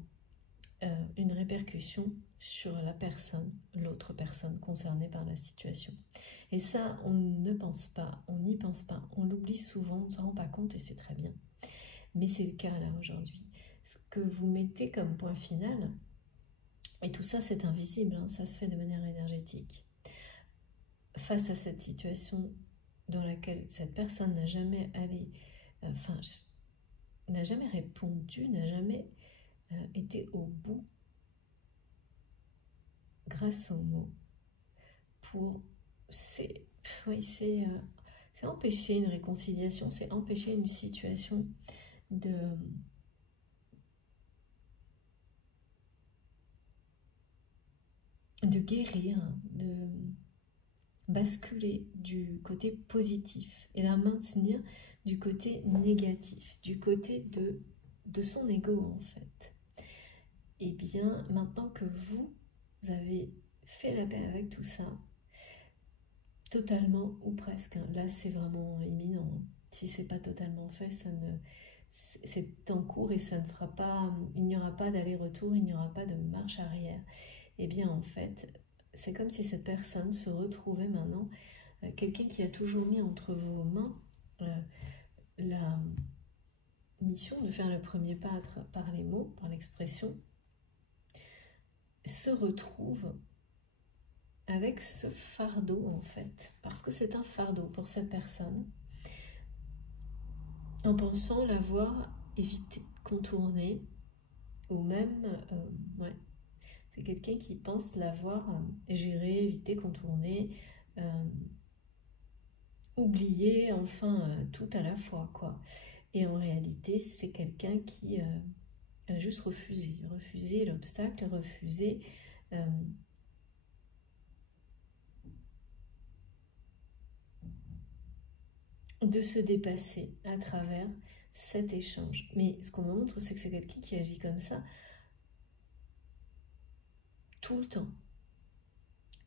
une répercussion sur la personne, l'autre personne concernée par la situation. Et ça, on ne pense pas, on n'y pense pas, on l'oublie souvent, on ne s'en rend pas compte, et c'est très bien. Mais c'est le cas là aujourd'hui. Ce que vous mettez comme point final, et tout ça c'est invisible, hein, ça se fait de manière énergétique. Face à cette situation dans laquelle cette personne n'a jamais allé, n'a jamais répondu, n'a jamais été au bout grâce aux mots pour c'est empêcher une réconciliation, c'est empêcher une situation de guérir, de basculer du côté positif et la maintenir du côté négatif, du côté de son ego en fait. Et bien maintenant que vous avez fait la paix avec tout ça, totalement ou presque, hein, là c'est vraiment imminent, hein. Si c'est pas totalement fait, c'est en cours et ça ne fera pas, il n'y aura pas d'aller-retour, il n'y aura pas de marche arrière. Et bien en fait, c'est comme si cette personne se retrouvait maintenant, quelqu'un qui a toujours mis entre vos mains la mission de faire le premier pas par les mots, par l'expression, se retrouve avec ce fardeau en fait, parce que c'est un fardeau pour cette personne, en pensant l'avoir évité, contourné, ou même, c'est quelqu'un qui pense l'avoir géré, évité, contourné, oublié, enfin tout à la fois quoi. Et en réalité, c'est quelqu'un qui a juste refusé l'obstacle, refusé de se dépasser à travers cet échange. Mais ce qu'on me montre, c'est que c'est quelqu'un qui agit comme ça tout le temps,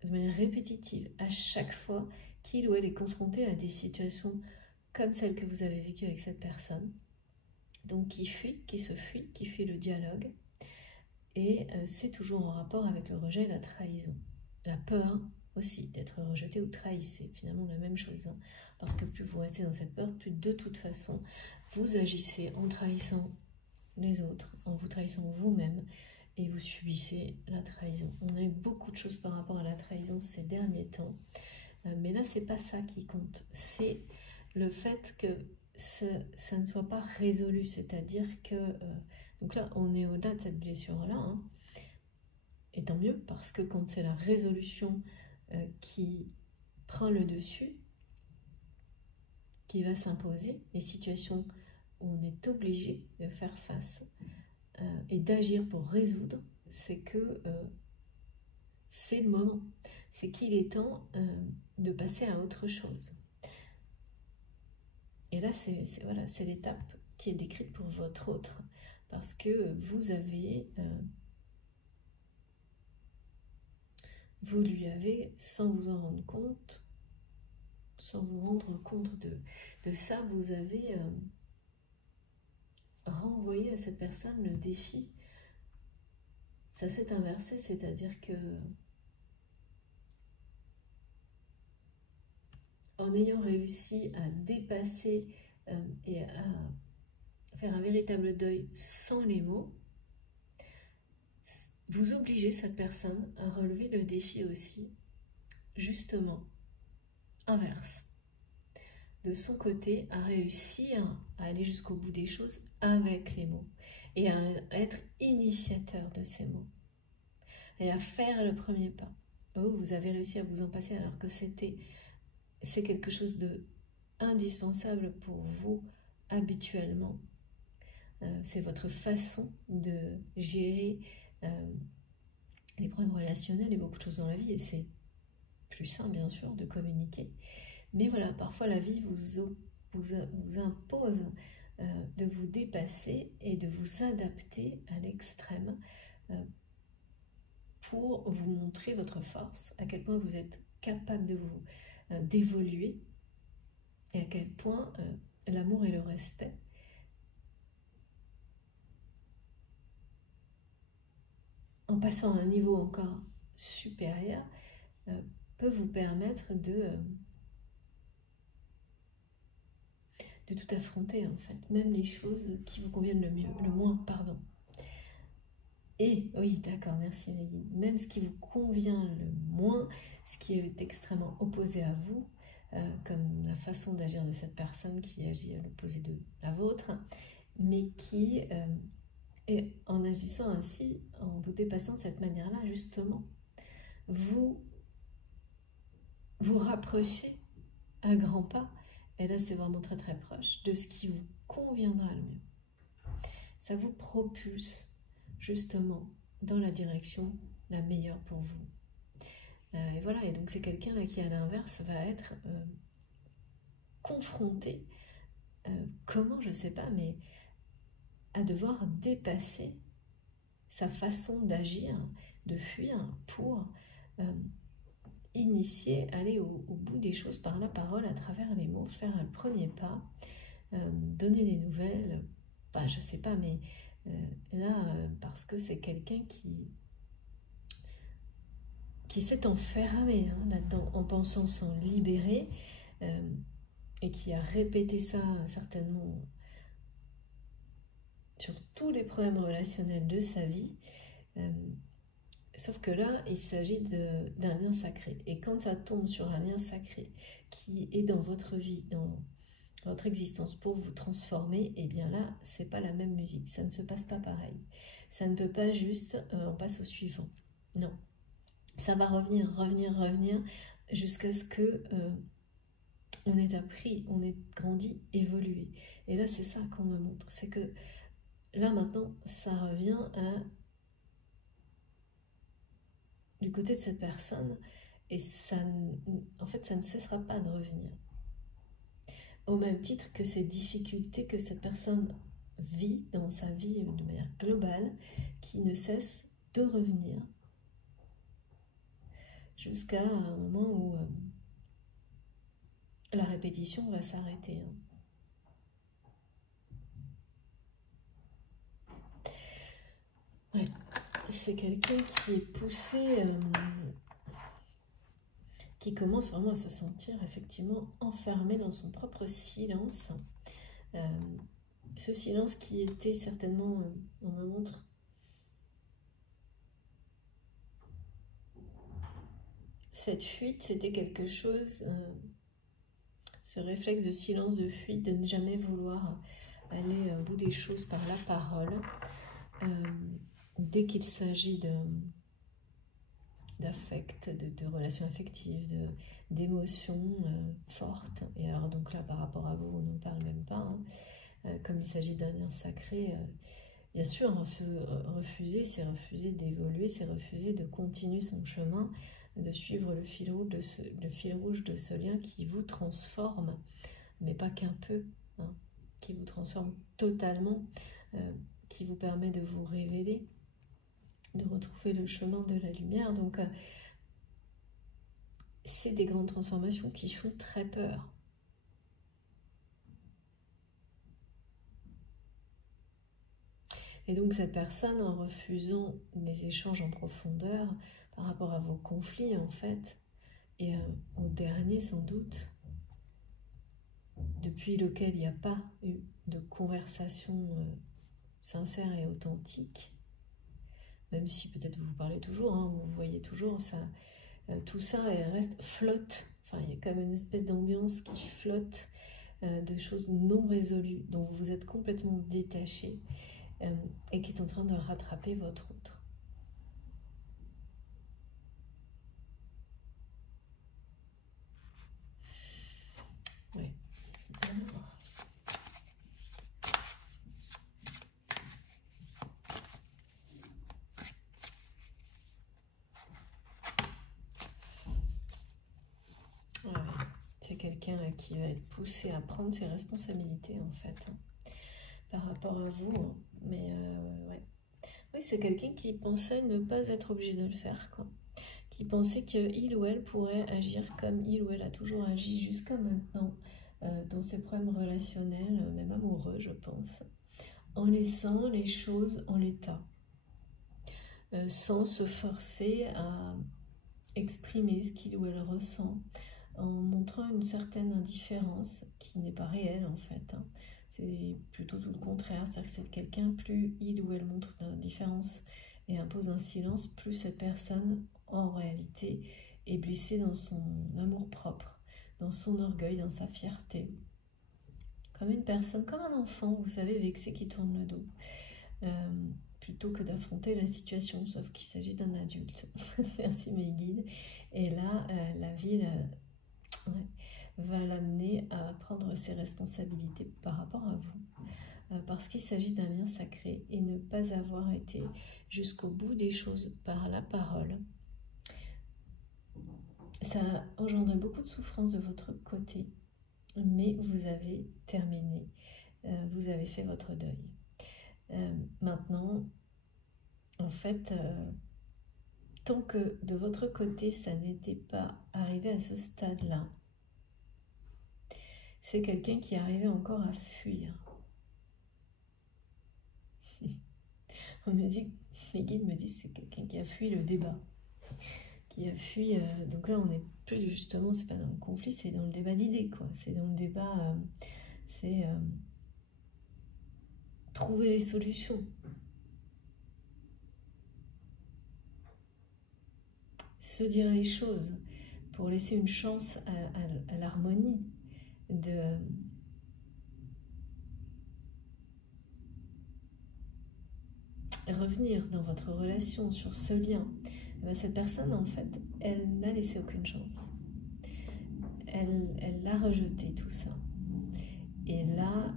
de manière répétitive, à chaque fois qu'il ou elle est confronté à des situations comme celle que vous avez vécue avec cette personne. Donc qui fuit, qui se fuit, qui fuit le dialogue. Et c'est toujours en rapport avec le rejet et la trahison. La peur aussi d'être rejeté ou trahi, c'est finalement la même chose. Hein, parce que plus vous restez dans cette peur, plus de toute façon, vous agissez en trahissant les autres, en vous trahissant vous-même, et vous subissez la trahison. On a eu beaucoup de choses par rapport à la trahison ces derniers temps, mais là, c'est pas ça qui compte. C'est le fait que ça ne soit pas résolu, c'est-à-dire que... donc là, on est au-delà de cette blessure-là, hein, et tant mieux, parce que quand c'est la résolution qui prend le dessus, qui va s'imposer, les situations où on est obligé de faire face et d'agir pour résoudre, c'est que c'est le moment, c'est qu'il est temps de passer à autre chose. Et là, c'est l'étape qui est décrite pour votre autre, parce que vous avez vous lui avez, sans vous en rendre compte, sans vous rendre compte de ça, vous avez renvoyé à cette personne le défi. Ça s'est inversé, c'est-à-dire que en ayant réussi à dépasser et à faire un véritable deuil sans les mots, vous obligez cette personne à relever le défi aussi, justement, inverse. De son côté, à réussir à aller jusqu'au bout des choses avec les mots et à être initiateur de ces mots et à faire le premier pas. Oh, vous avez réussi à vous en passer alors que c'est quelque chose de indispensable pour vous habituellement. C'est votre façon de gérer les problèmes relationnels et beaucoup de choses dans la vie, et c'est plus sain bien sûr de communiquer. Mais voilà, parfois la vie vous impose de vous dépasser et de vous adapter à l'extrême pour vous montrer votre force, à quel point vous êtes capable de vous d'évoluer et à quel point l'amour et le respect en passant à un niveau encore supérieur peut vous permettre de tout affronter en fait, même les choses qui vous conviennent le moins, pardon. Et, oui, d'accord, merci Nagui, même ce qui vous convient le moins, ce qui est extrêmement opposé à vous, comme la façon d'agir de cette personne qui agit à l'opposé de la vôtre, mais qui, et en agissant ainsi, en vous dépassant de cette manière-là, justement, vous rapprochez à grands pas, et là c'est vraiment très très proche, de ce qui vous conviendra le mieux. Ça vous propulse justement dans la direction la meilleure pour vous. Et voilà, et donc c'est quelqu'un là qui à l'inverse va être confronté, comment, je sais pas, mais à devoir dépasser sa façon d'agir, de fuir pour initier, aller au bout des choses par la parole, à travers les mots, faire le premier pas, donner des nouvelles, bah, je sais pas, mais là, parce que c'est quelqu'un qui s'est enfermé là-dedans en pensant s'en libérer et qui a répété ça certainement sur tous les problèmes relationnels de sa vie. Sauf que là, il s'agit d'un lien sacré. Et quand ça tombe sur un lien sacré qui est dans votre vie, dans votre existence pour vous transformer, et bien là, c'est pas la même musique. Ça ne se passe pas pareil. Ça ne peut pas juste, on passe au suivant. Non. Ça va revenir, jusqu'à ce que on ait appris, on ait grandi, évolué. Et là, c'est ça qu'on me montre. C'est que là, maintenant, ça revient du côté de cette personne, et ça, en fait, ça ne cessera pas de revenir. Au même titre que ces difficultés que cette personne vit dans sa vie de manière globale, qui ne cessent de revenir jusqu'à un moment où la répétition va s'arrêter. Ouais. C'est quelqu'un qui est poussé, qui commence vraiment à se sentir effectivement enfermé dans son propre silence. Ce silence qui était certainement, on me montre, cette fuite, c'était quelque chose, ce réflexe de silence, de fuite, de ne jamais vouloir aller au bout des choses par la parole. Dès qu'il s'agit d'affect, de relations affectives, d'émotions fortes, et alors donc là par rapport à vous, on n'en parle même pas, comme il s'agit d'un lien sacré, bien sûr, refuser, c'est refuser d'évoluer, c'est refuser de continuer son chemin, de suivre le fil rouge de ce lien qui vous transforme, mais pas qu'un peu, qui vous transforme totalement, qui vous permet de vous révéler, de retrouver le chemin de la lumière. Donc c'est des grandes transformations qui font très peur. Et donc cette personne, en refusant les échanges en profondeur par rapport à vos conflits en fait, et au dernier sans doute, depuis lequel il n'y a pas eu de conversation sincère et authentique, même si peut-être vous vous parlez toujours, hein, vous voyez toujours, ça, tout ça reste flotte, enfin il y a quand même une espèce d'ambiance qui flotte, de choses non résolues, dont vous êtes complètement détaché, et qui est en train de rattraper votre autre. Ouais. Ouais, c'est quelqu'un qui va être poussé à prendre ses responsabilités en fait, hein, par rapport à vous, hein. Mais ouais. Oui, c'est quelqu'un qui pensait ne pas être obligé de le faire, quoi. Qui pensait qu'il ou elle pourrait agir comme il ou elle a toujours agi jusqu'à maintenant, dans ses problèmes relationnels, même amoureux, je pense, en laissant les choses en l'état, sans se forcer à exprimer ce qu'il ou elle ressent, en montrant une certaine indifférence qui n'est pas réelle en fait, hein. C'est plutôt tout le contraire, c'est-à-dire que c'est quelqu'un, plus il ou elle montre d'indifférence et impose un silence, plus cette personne en réalité est blessée dans son amour-propre, dans son orgueil, dans sa fierté. Comme une personne, comme un enfant, vous savez, vexé qui tourne le dos. Plutôt que d'affronter la situation, sauf qu'il s'agit d'un adulte. Merci mes guides. Et là, la vie ouais, va l'amener à prendre ses responsabilités par rapport à vous. Parce qu'il s'agit d'un lien sacré et ne pas avoir été jusqu'au bout des choses par la parole. Ça a engendré beaucoup de souffrance de votre côté, mais vous avez terminé, vous avez fait votre deuil. Maintenant, en fait, tant que de votre côté, ça n'était pas arrivé à ce stade-là, c'est quelqu'un qui arrivait encore à fuir. On me dit, les guides me disent, c'est quelqu'un qui a fui le débat, qui a fui. Donc là, on n'est plus justement, c'est pas dans le conflit, c'est dans le débat d'idées, quoi. C'est dans le débat, c'est trouver les solutions. Se dire les choses pour laisser une chance à l'harmonie de revenir dans votre relation sur ce lien. Cette personne, en fait, elle n'a laissé aucune chance. Elle a rejeté tout ça. Et là,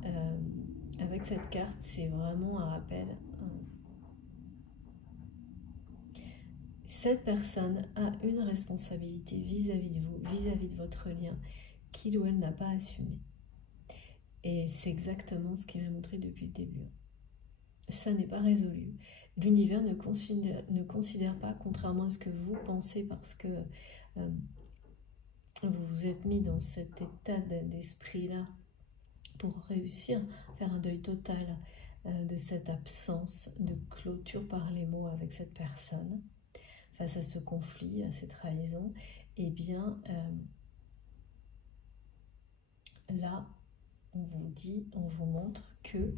avec cette carte, c'est vraiment un rappel. Cette personne a une responsabilité vis-à-vis de vous, vis-à-vis de votre lien, qu'il ou elle n'a pas assumé. Et c'est exactement ce qu'il m'a montré depuis le début. Ça n'est pas résolu. L'univers ne considère pas, contrairement à ce que vous pensez, parce que vous vous êtes mis dans cet état d'esprit-là pour réussir à faire un deuil total de cette absence de clôture par les mots avec cette personne, face à ce conflit, à cette trahison. Eh bien, là, on vous dit, on vous montre que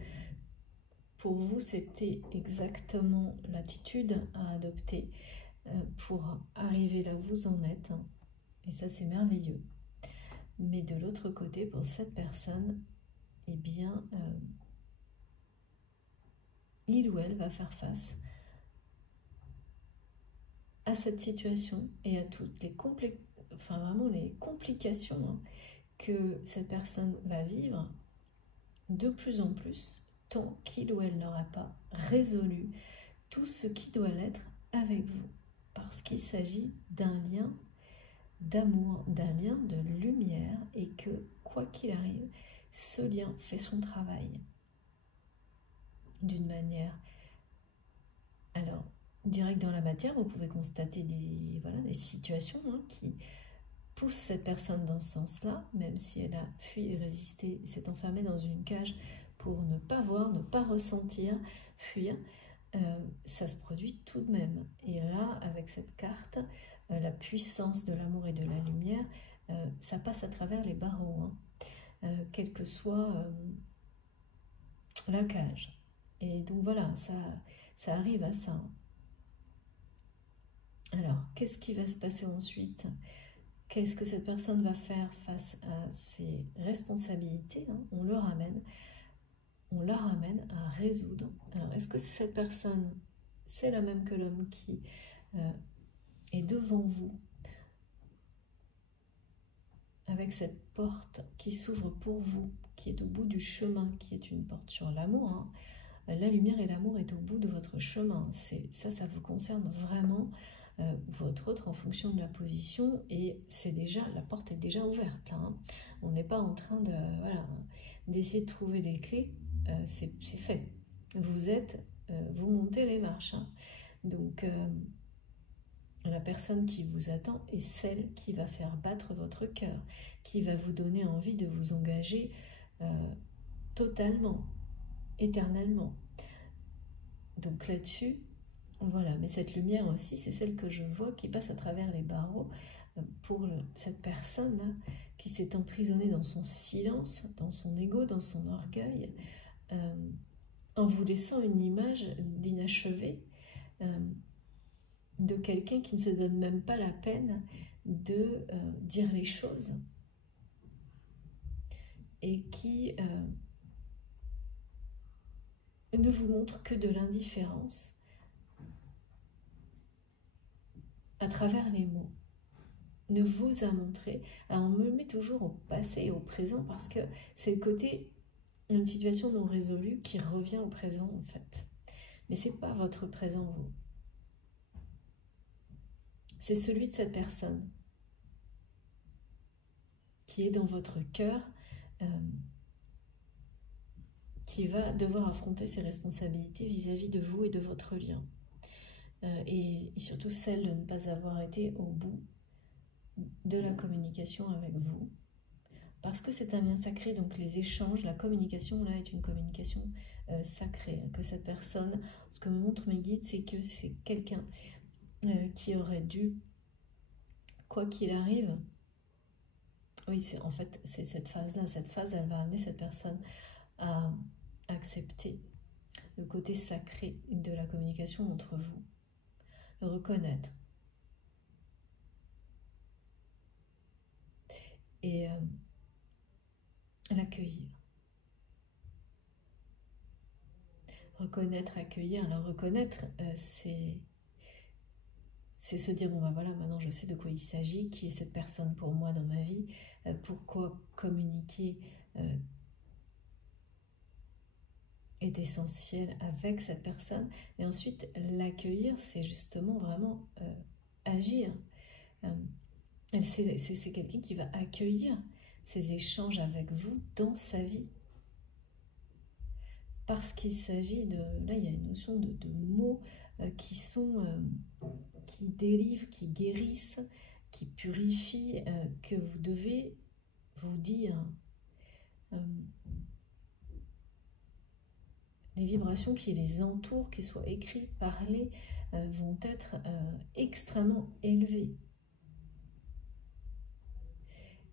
pour vous, c'était exactement l'attitude à adopter pour arriver là où vous en êtes. Et ça, c'est merveilleux. Mais de l'autre côté, pour cette personne, eh bien, il ou elle va faire face à cette situation et à toutes les vraiment les complications, hein, que cette personne va vivre de plus en plus, tant qu'il ou elle n'aura pas résolu tout ce qui doit l'être avec vous. Parce qu'il s'agit d'un lien d'amour, d'un lien de lumière, et que, quoi qu'il arrive, ce lien fait son travail d'une manière, alors, direct dans la matière. Vous pouvez constater des situations, hein, pousse cette personne dans ce sens-là, même si elle a fui et résisté et s'est enfermée dans une cage pour ne pas voir, ne pas ressentir, fuir, ça se produit tout de même. Et là, avec cette carte, la puissance de l'amour et de la lumière, ça passe à travers les barreaux, hein, quelle que soit la cage. Et donc voilà, ça arrive à ça. Alors, qu'est-ce qui va se passer ensuite? Qu'est-ce que cette personne va faire face à ses responsabilités, hein? On la ramène à résoudre. Alors, est-ce que cette personne, c'est la même que l'homme qui est devant vous, avec cette porte qui s'ouvre pour vous, qui est au bout du chemin, qui est une porte sur l'amour, hein? La lumière et l'amour est au bout de votre chemin. Ça vous concerne vraiment, votre autre en fonction de la position, et c'est déjà, la porte est déjà ouverte là, hein. On n'est pas en train de d'essayer de trouver les clés, c'est fait. Vous montez les marches, hein. Donc la personne qui vous attend est celle qui va faire battre votre cœur, qui va vous donner envie de vous engager totalement, éternellement. Donc là-dessus, voilà. Mais cette lumière aussi, c'est celle que je vois qui passe à travers les barreaux pour cette personne qui s'est emprisonnée dans son silence, dans son ego, dans son orgueil, en vous laissant une image d'inachevé, de quelqu'un qui ne se donne même pas la peine de dire les choses, et qui ne vous montre que de l'indifférence à travers les mots. Ne vous a montré. Alors on me met toujours au passé et au présent parce que c'est le côté une situation non résolue qui revient au présent en fait. Mais c'est pas votre présent vous. C'est celui de cette personne qui est dans votre cœur, qui va devoir affronter ses responsabilités vis-à-vis de vous et de votre lien. Et surtout celle de ne pas avoir été au bout de la communication avec vous. Parce que c'est un lien sacré, donc les échanges, la communication là est une communication sacrée. Que cette personne, ce que me montrent mes guides, c'est que c'est quelqu'un qui aurait dû, quoi qu'il arrive, oui, en fait, c'est cette phase-là. Cette phase, elle va amener cette personne à accepter le côté sacré de la communication entre vous, le reconnaître. Et l'accueillir. Reconnaître, accueillir. Alors reconnaître, c'est se dire, bon ben voilà, maintenant je sais de quoi il s'agit, qui est cette personne pour moi dans ma vie, pourquoi communiquer est essentiel avec cette personne. Et ensuite, l'accueillir, c'est justement vraiment agir. C'est quelqu'un qui va accueillir ces échanges avec vous dans sa vie. Parce qu'il s'agit de... Là, il y a une notion de mots qui délivrent, qui guérissent, qui purifient, que vous devez vous dire. Les vibrations qui les entourent, qu'ils soient écrits, parlés, vont être extrêmement élevées.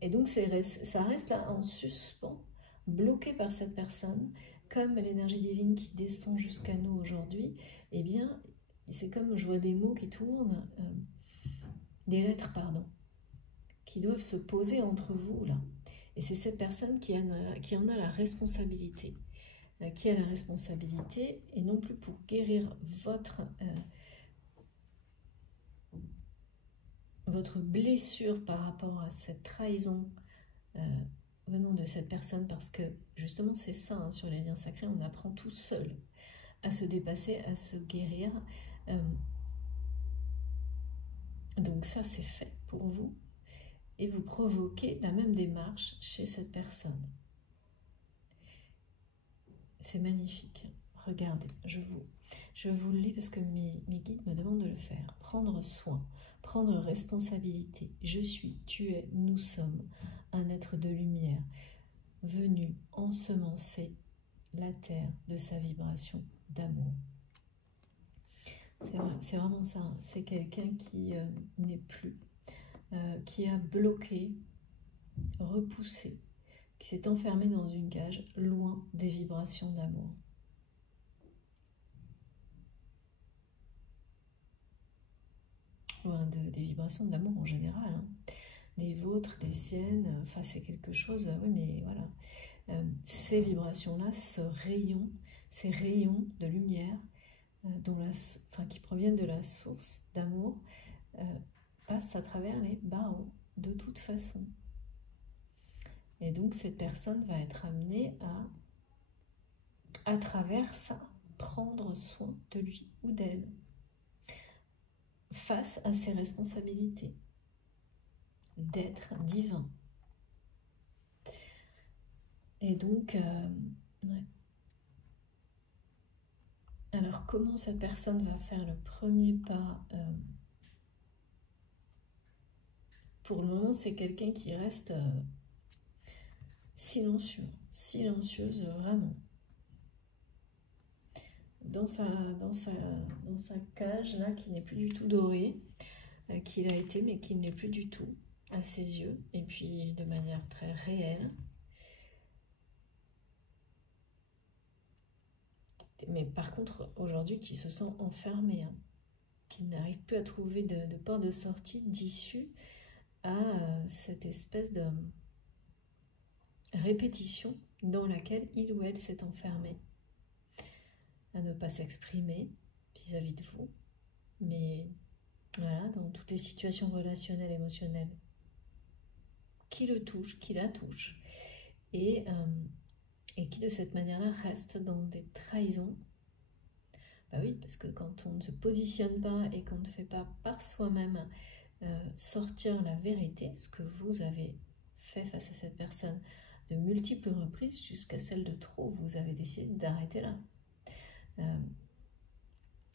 Et donc ça reste là en suspens, bloqué par cette personne, comme l'énergie divine qui descend jusqu'à nous aujourd'hui. Eh bien, c'est comme je vois des mots qui tournent, des lettres, pardon, qui doivent se poser entre vous là. Et c'est cette personne qui en a la responsabilité. Qui a la responsabilité, et non plus pour guérir votre blessure par rapport à cette trahison venant de cette personne, parce que justement c'est ça, hein, sur les liens sacrés, on apprend tout seul à se dépasser, à se guérir. Donc ça c'est fait pour vous, et vous provoquez la même démarche chez cette personne. C'est magnifique. Regardez, je vous le lis parce que mes guides me demandent de le faire. Prendre soin. prendre responsabilité. Je suis, tu es, nous sommes un être de lumière venu ensemencer la terre de sa vibration d'amour. C'est vraiment ça, hein. C'est quelqu'un qui n'est plus, qui a bloqué, repoussé, qui s'est enfermé dans une cage loin des vibrations d'amour. Loin des vibrations d'amour en général, hein. Des vôtres, des siennes, enfin c'est quelque chose, oui mais voilà. Ces vibrations-là, ces rayons de lumière qui proviennent de la source d'amour, passent à travers les barreaux, de toute façon. Et donc cette personne va être amenée à travers ça, prendre soin de lui ou d'elle, face à ses responsabilités d'être divin. Et donc, ouais. Alors comment cette personne va faire le premier pas? Pour le moment, c'est quelqu'un qui reste silencieux, silencieuse vraiment. Dans sa cage là, qui n'est plus du tout dorée, qu'il a été, mais qui ne l'est plus du tout à ses yeux, et puis de manière très réelle. Mais par contre, aujourd'hui, qui se sent enfermé, hein, qui n'arrive plus à trouver de porte de sortie, d'issue à cette espèce de répétition dans laquelle il ou elle s'est enfermé, à ne pas s'exprimer vis-à-vis de vous, mais voilà, dans toutes les situations relationnelles, émotionnelles qui le touchent, qui la touchent, et qui de cette manière-là reste dans des trahisons. Bah oui, parce que quand on ne se positionne pas et qu'on ne fait pas par soi-même sortir la vérité, ce que vous avez fait face à cette personne de multiples reprises jusqu'à celle de trop, vous avez décidé d'arrêter là.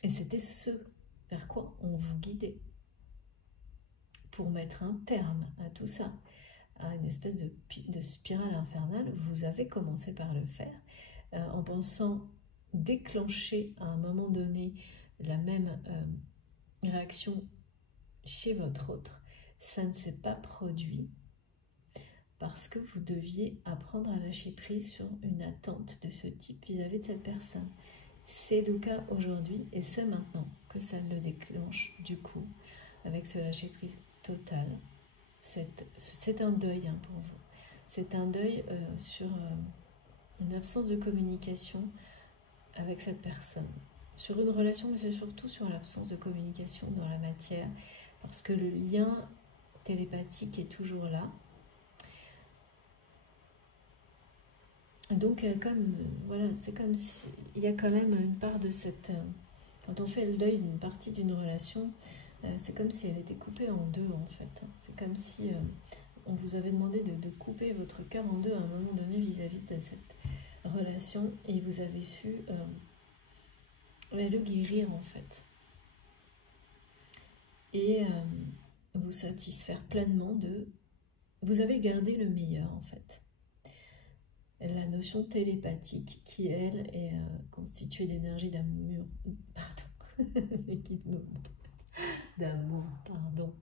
Et c'était ce vers quoi on vous guidait pour mettre un terme à tout ça, à une espèce de spirale infernale. Vous avez commencé par le faire en pensant déclencher à un moment donné la même réaction chez votre autre. Ça ne s'est pas produit parce que vous deviez apprendre à lâcher prise sur une attente de ce type vis-à-vis de cette personne. C'est le cas aujourd'hui et c'est maintenant que ça le déclenche du coup, avec ce lâcher prise total. C'est un deuil, hein, pour vous. C'est un deuil sur une absence de communication avec cette personne. Sur une relation, mais c'est surtout sur l'absence de communication dans la matière, parce que le lien télépathique est toujours là. Donc, voilà, c'est comme s'il y a quand même une part de cette... quand on fait le deuil d'une partie d'une relation, c'est comme si elle était coupée en deux, en fait. C'est comme si on vous avait demandé de couper votre cœur en deux à un moment donné vis-à-vis de cette relation, et vous avez su le guérir, en fait. Et vous satisfaire pleinement de... Vous avez gardé le meilleur, en fait. La notion télépathique qui, elle, est constituée d'énergie d'amour, pardon, mais qui me montre d'amour, pardon,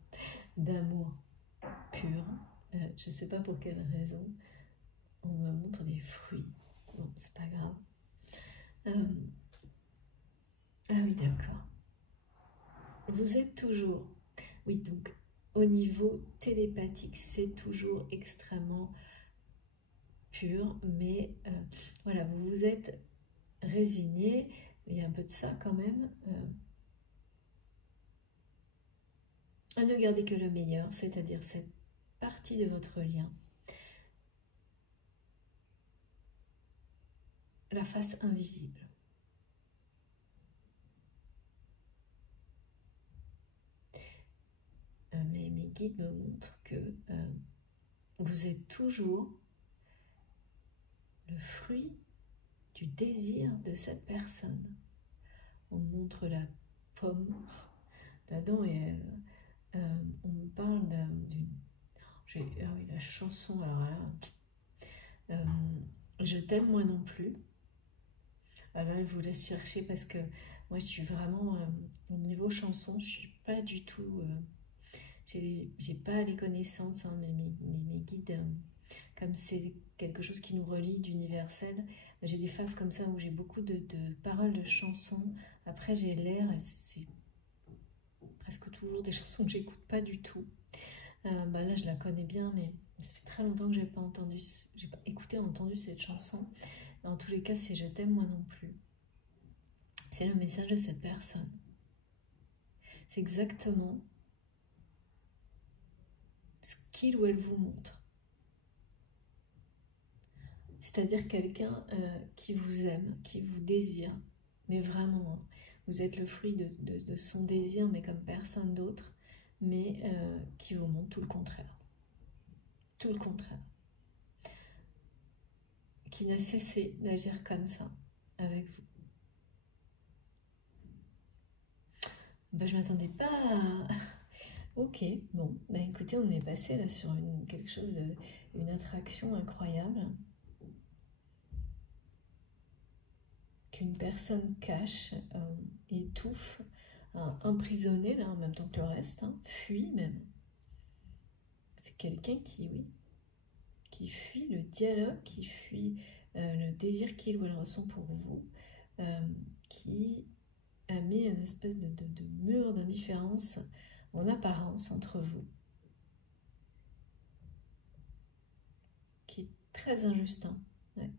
d'amour pur. Je ne sais pas pour quelle raison on me montre des fruits. Bon, c'est pas grave. Ah oui, d'accord. Vous êtes toujours, oui, donc au niveau télépathique, c'est toujours extrêmement pur, mais voilà, vous vous êtes résigné, il y a un peu de ça quand même, à ne garder que le meilleur, c'est-à-dire cette partie de votre lien, la face invisible. Mais mes guides me montrent que vous êtes toujours le fruit du désir de cette personne. On montre la pomme d'Adam et Ève on me parle d'une... Ah oui, la chanson, alors là... je t'aime moi non plus. Alors, je vous laisse chercher parce que moi, je suis vraiment... au niveau chanson, je suis pas du tout... j'ai pas les connaissances, hein, mais mes guides... comme c'est quelque chose qui nous relie d'universel, j'ai des phases comme ça où j'ai beaucoup de paroles de chansons. Après, j'ai l'air, et c'est presque toujours des chansons que j'écoute pas du tout. Là, je la connais bien, mais ça fait très longtemps que j'ai pas entendu cette chanson. En tous les cas, c'est Je t'aime moi non plus. C'est le message de cette personne. C'est exactement ce qu'il ou elle vous montre. C'est-à-dire quelqu'un qui vous aime, qui vous désire, mais vraiment, hein, vous êtes le fruit de son désir, mais comme personne d'autre, mais qui vous montre tout le contraire. Tout le contraire. Qui n'a cessé d'agir comme ça avec vous. Ben, je ne m'attendais pas à... Ok, bon, ben écoutez, on est passé là sur quelque chose, une attraction incroyable. Qu'une personne cache, étouffe, emprisonnée là en même temps que le reste, hein, fuit même. C'est quelqu'un qui, oui, qui fuit le dialogue, qui fuit le désir qu'il ou elle ressent pour vous, qui a mis une espèce de mur d'indifférence en apparence entre vous, qui est très injuste, hein, ouais.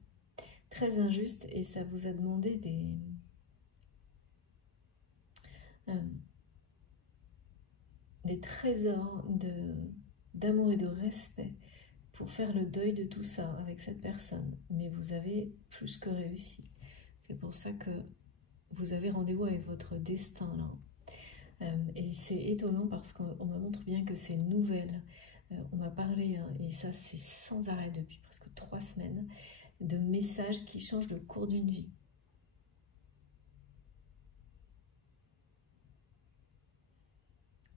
Très injuste, et ça vous a demandé des trésors d'amour et de respect pour faire le deuil de tout ça avec cette personne. Mais vous avez plus que réussi. C'est pour ça que vous avez rendez-vous avec votre destin là. Et c'est étonnant parce qu'on me montre bien que ces nouvelles, on m'a parlé, hein, et ça c'est sans arrêt depuis presque 3 semaines, de messages qui changent le cours d'une vie.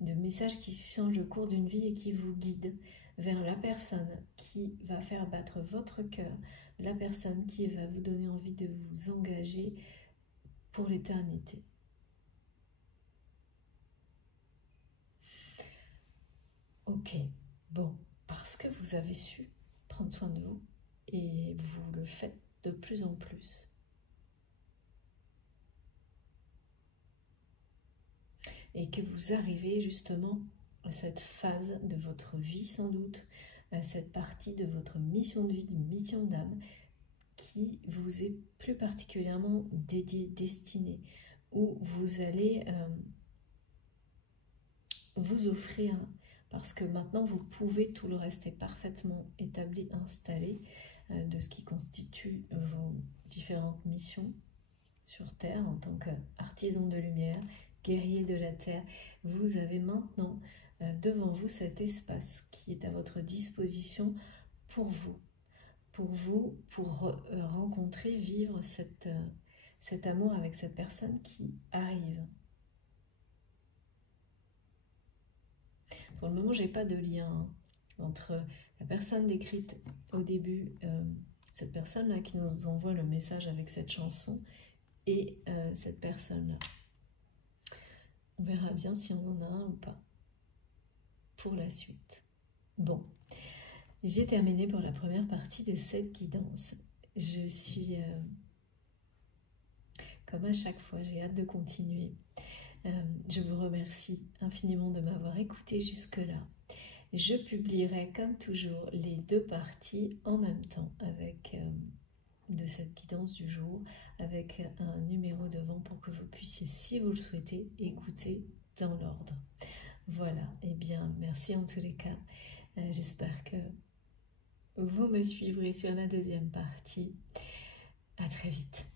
De messages qui changent le cours d'une vie et qui vous guident vers la personne qui va faire battre votre cœur, la personne qui va vous donner envie de vous engager pour l'éternité. Ok, bon, parce que vous avez su prendre soin de vous et vous le faites de plus en plus. Et que vous arrivez justement à cette phase de votre vie sans doute, à cette partie de votre mission de vie, de mission d'âme, qui vous est plus particulièrement dédiée, destinée, où vous allez vous offrir, parce que maintenant vous pouvez, tout le reste est parfaitement établi, installé, de ce qui constitue vos différentes missions sur Terre en tant qu'artisan de lumière, guerrier de la Terre. Vous avez maintenant devant vous cet espace qui est à votre disposition pour vous, pour rencontrer, vivre cet amour avec cette personne qui arrive. Pour le moment, j'ai pas de lien entre la personne décrite au début, cette personne-là qui nous envoie le message avec cette chanson, et cette personne-là. On verra bien si on en a un ou pas pour la suite. Bon, j'ai terminé pour la première partie de cette guidance. Je suis, comme à chaque fois, j'ai hâte de continuer. Je vous remercie infiniment de m'avoir écouté jusque-là. Je publierai comme toujours les 2 parties en même temps avec de cette guidance du jour, avec un numéro devant pour que vous puissiez, si vous le souhaitez, écouter dans l'ordre. Voilà, et bien merci en tous les cas. J'espère que vous me suivrez sur la 2e partie. À très vite.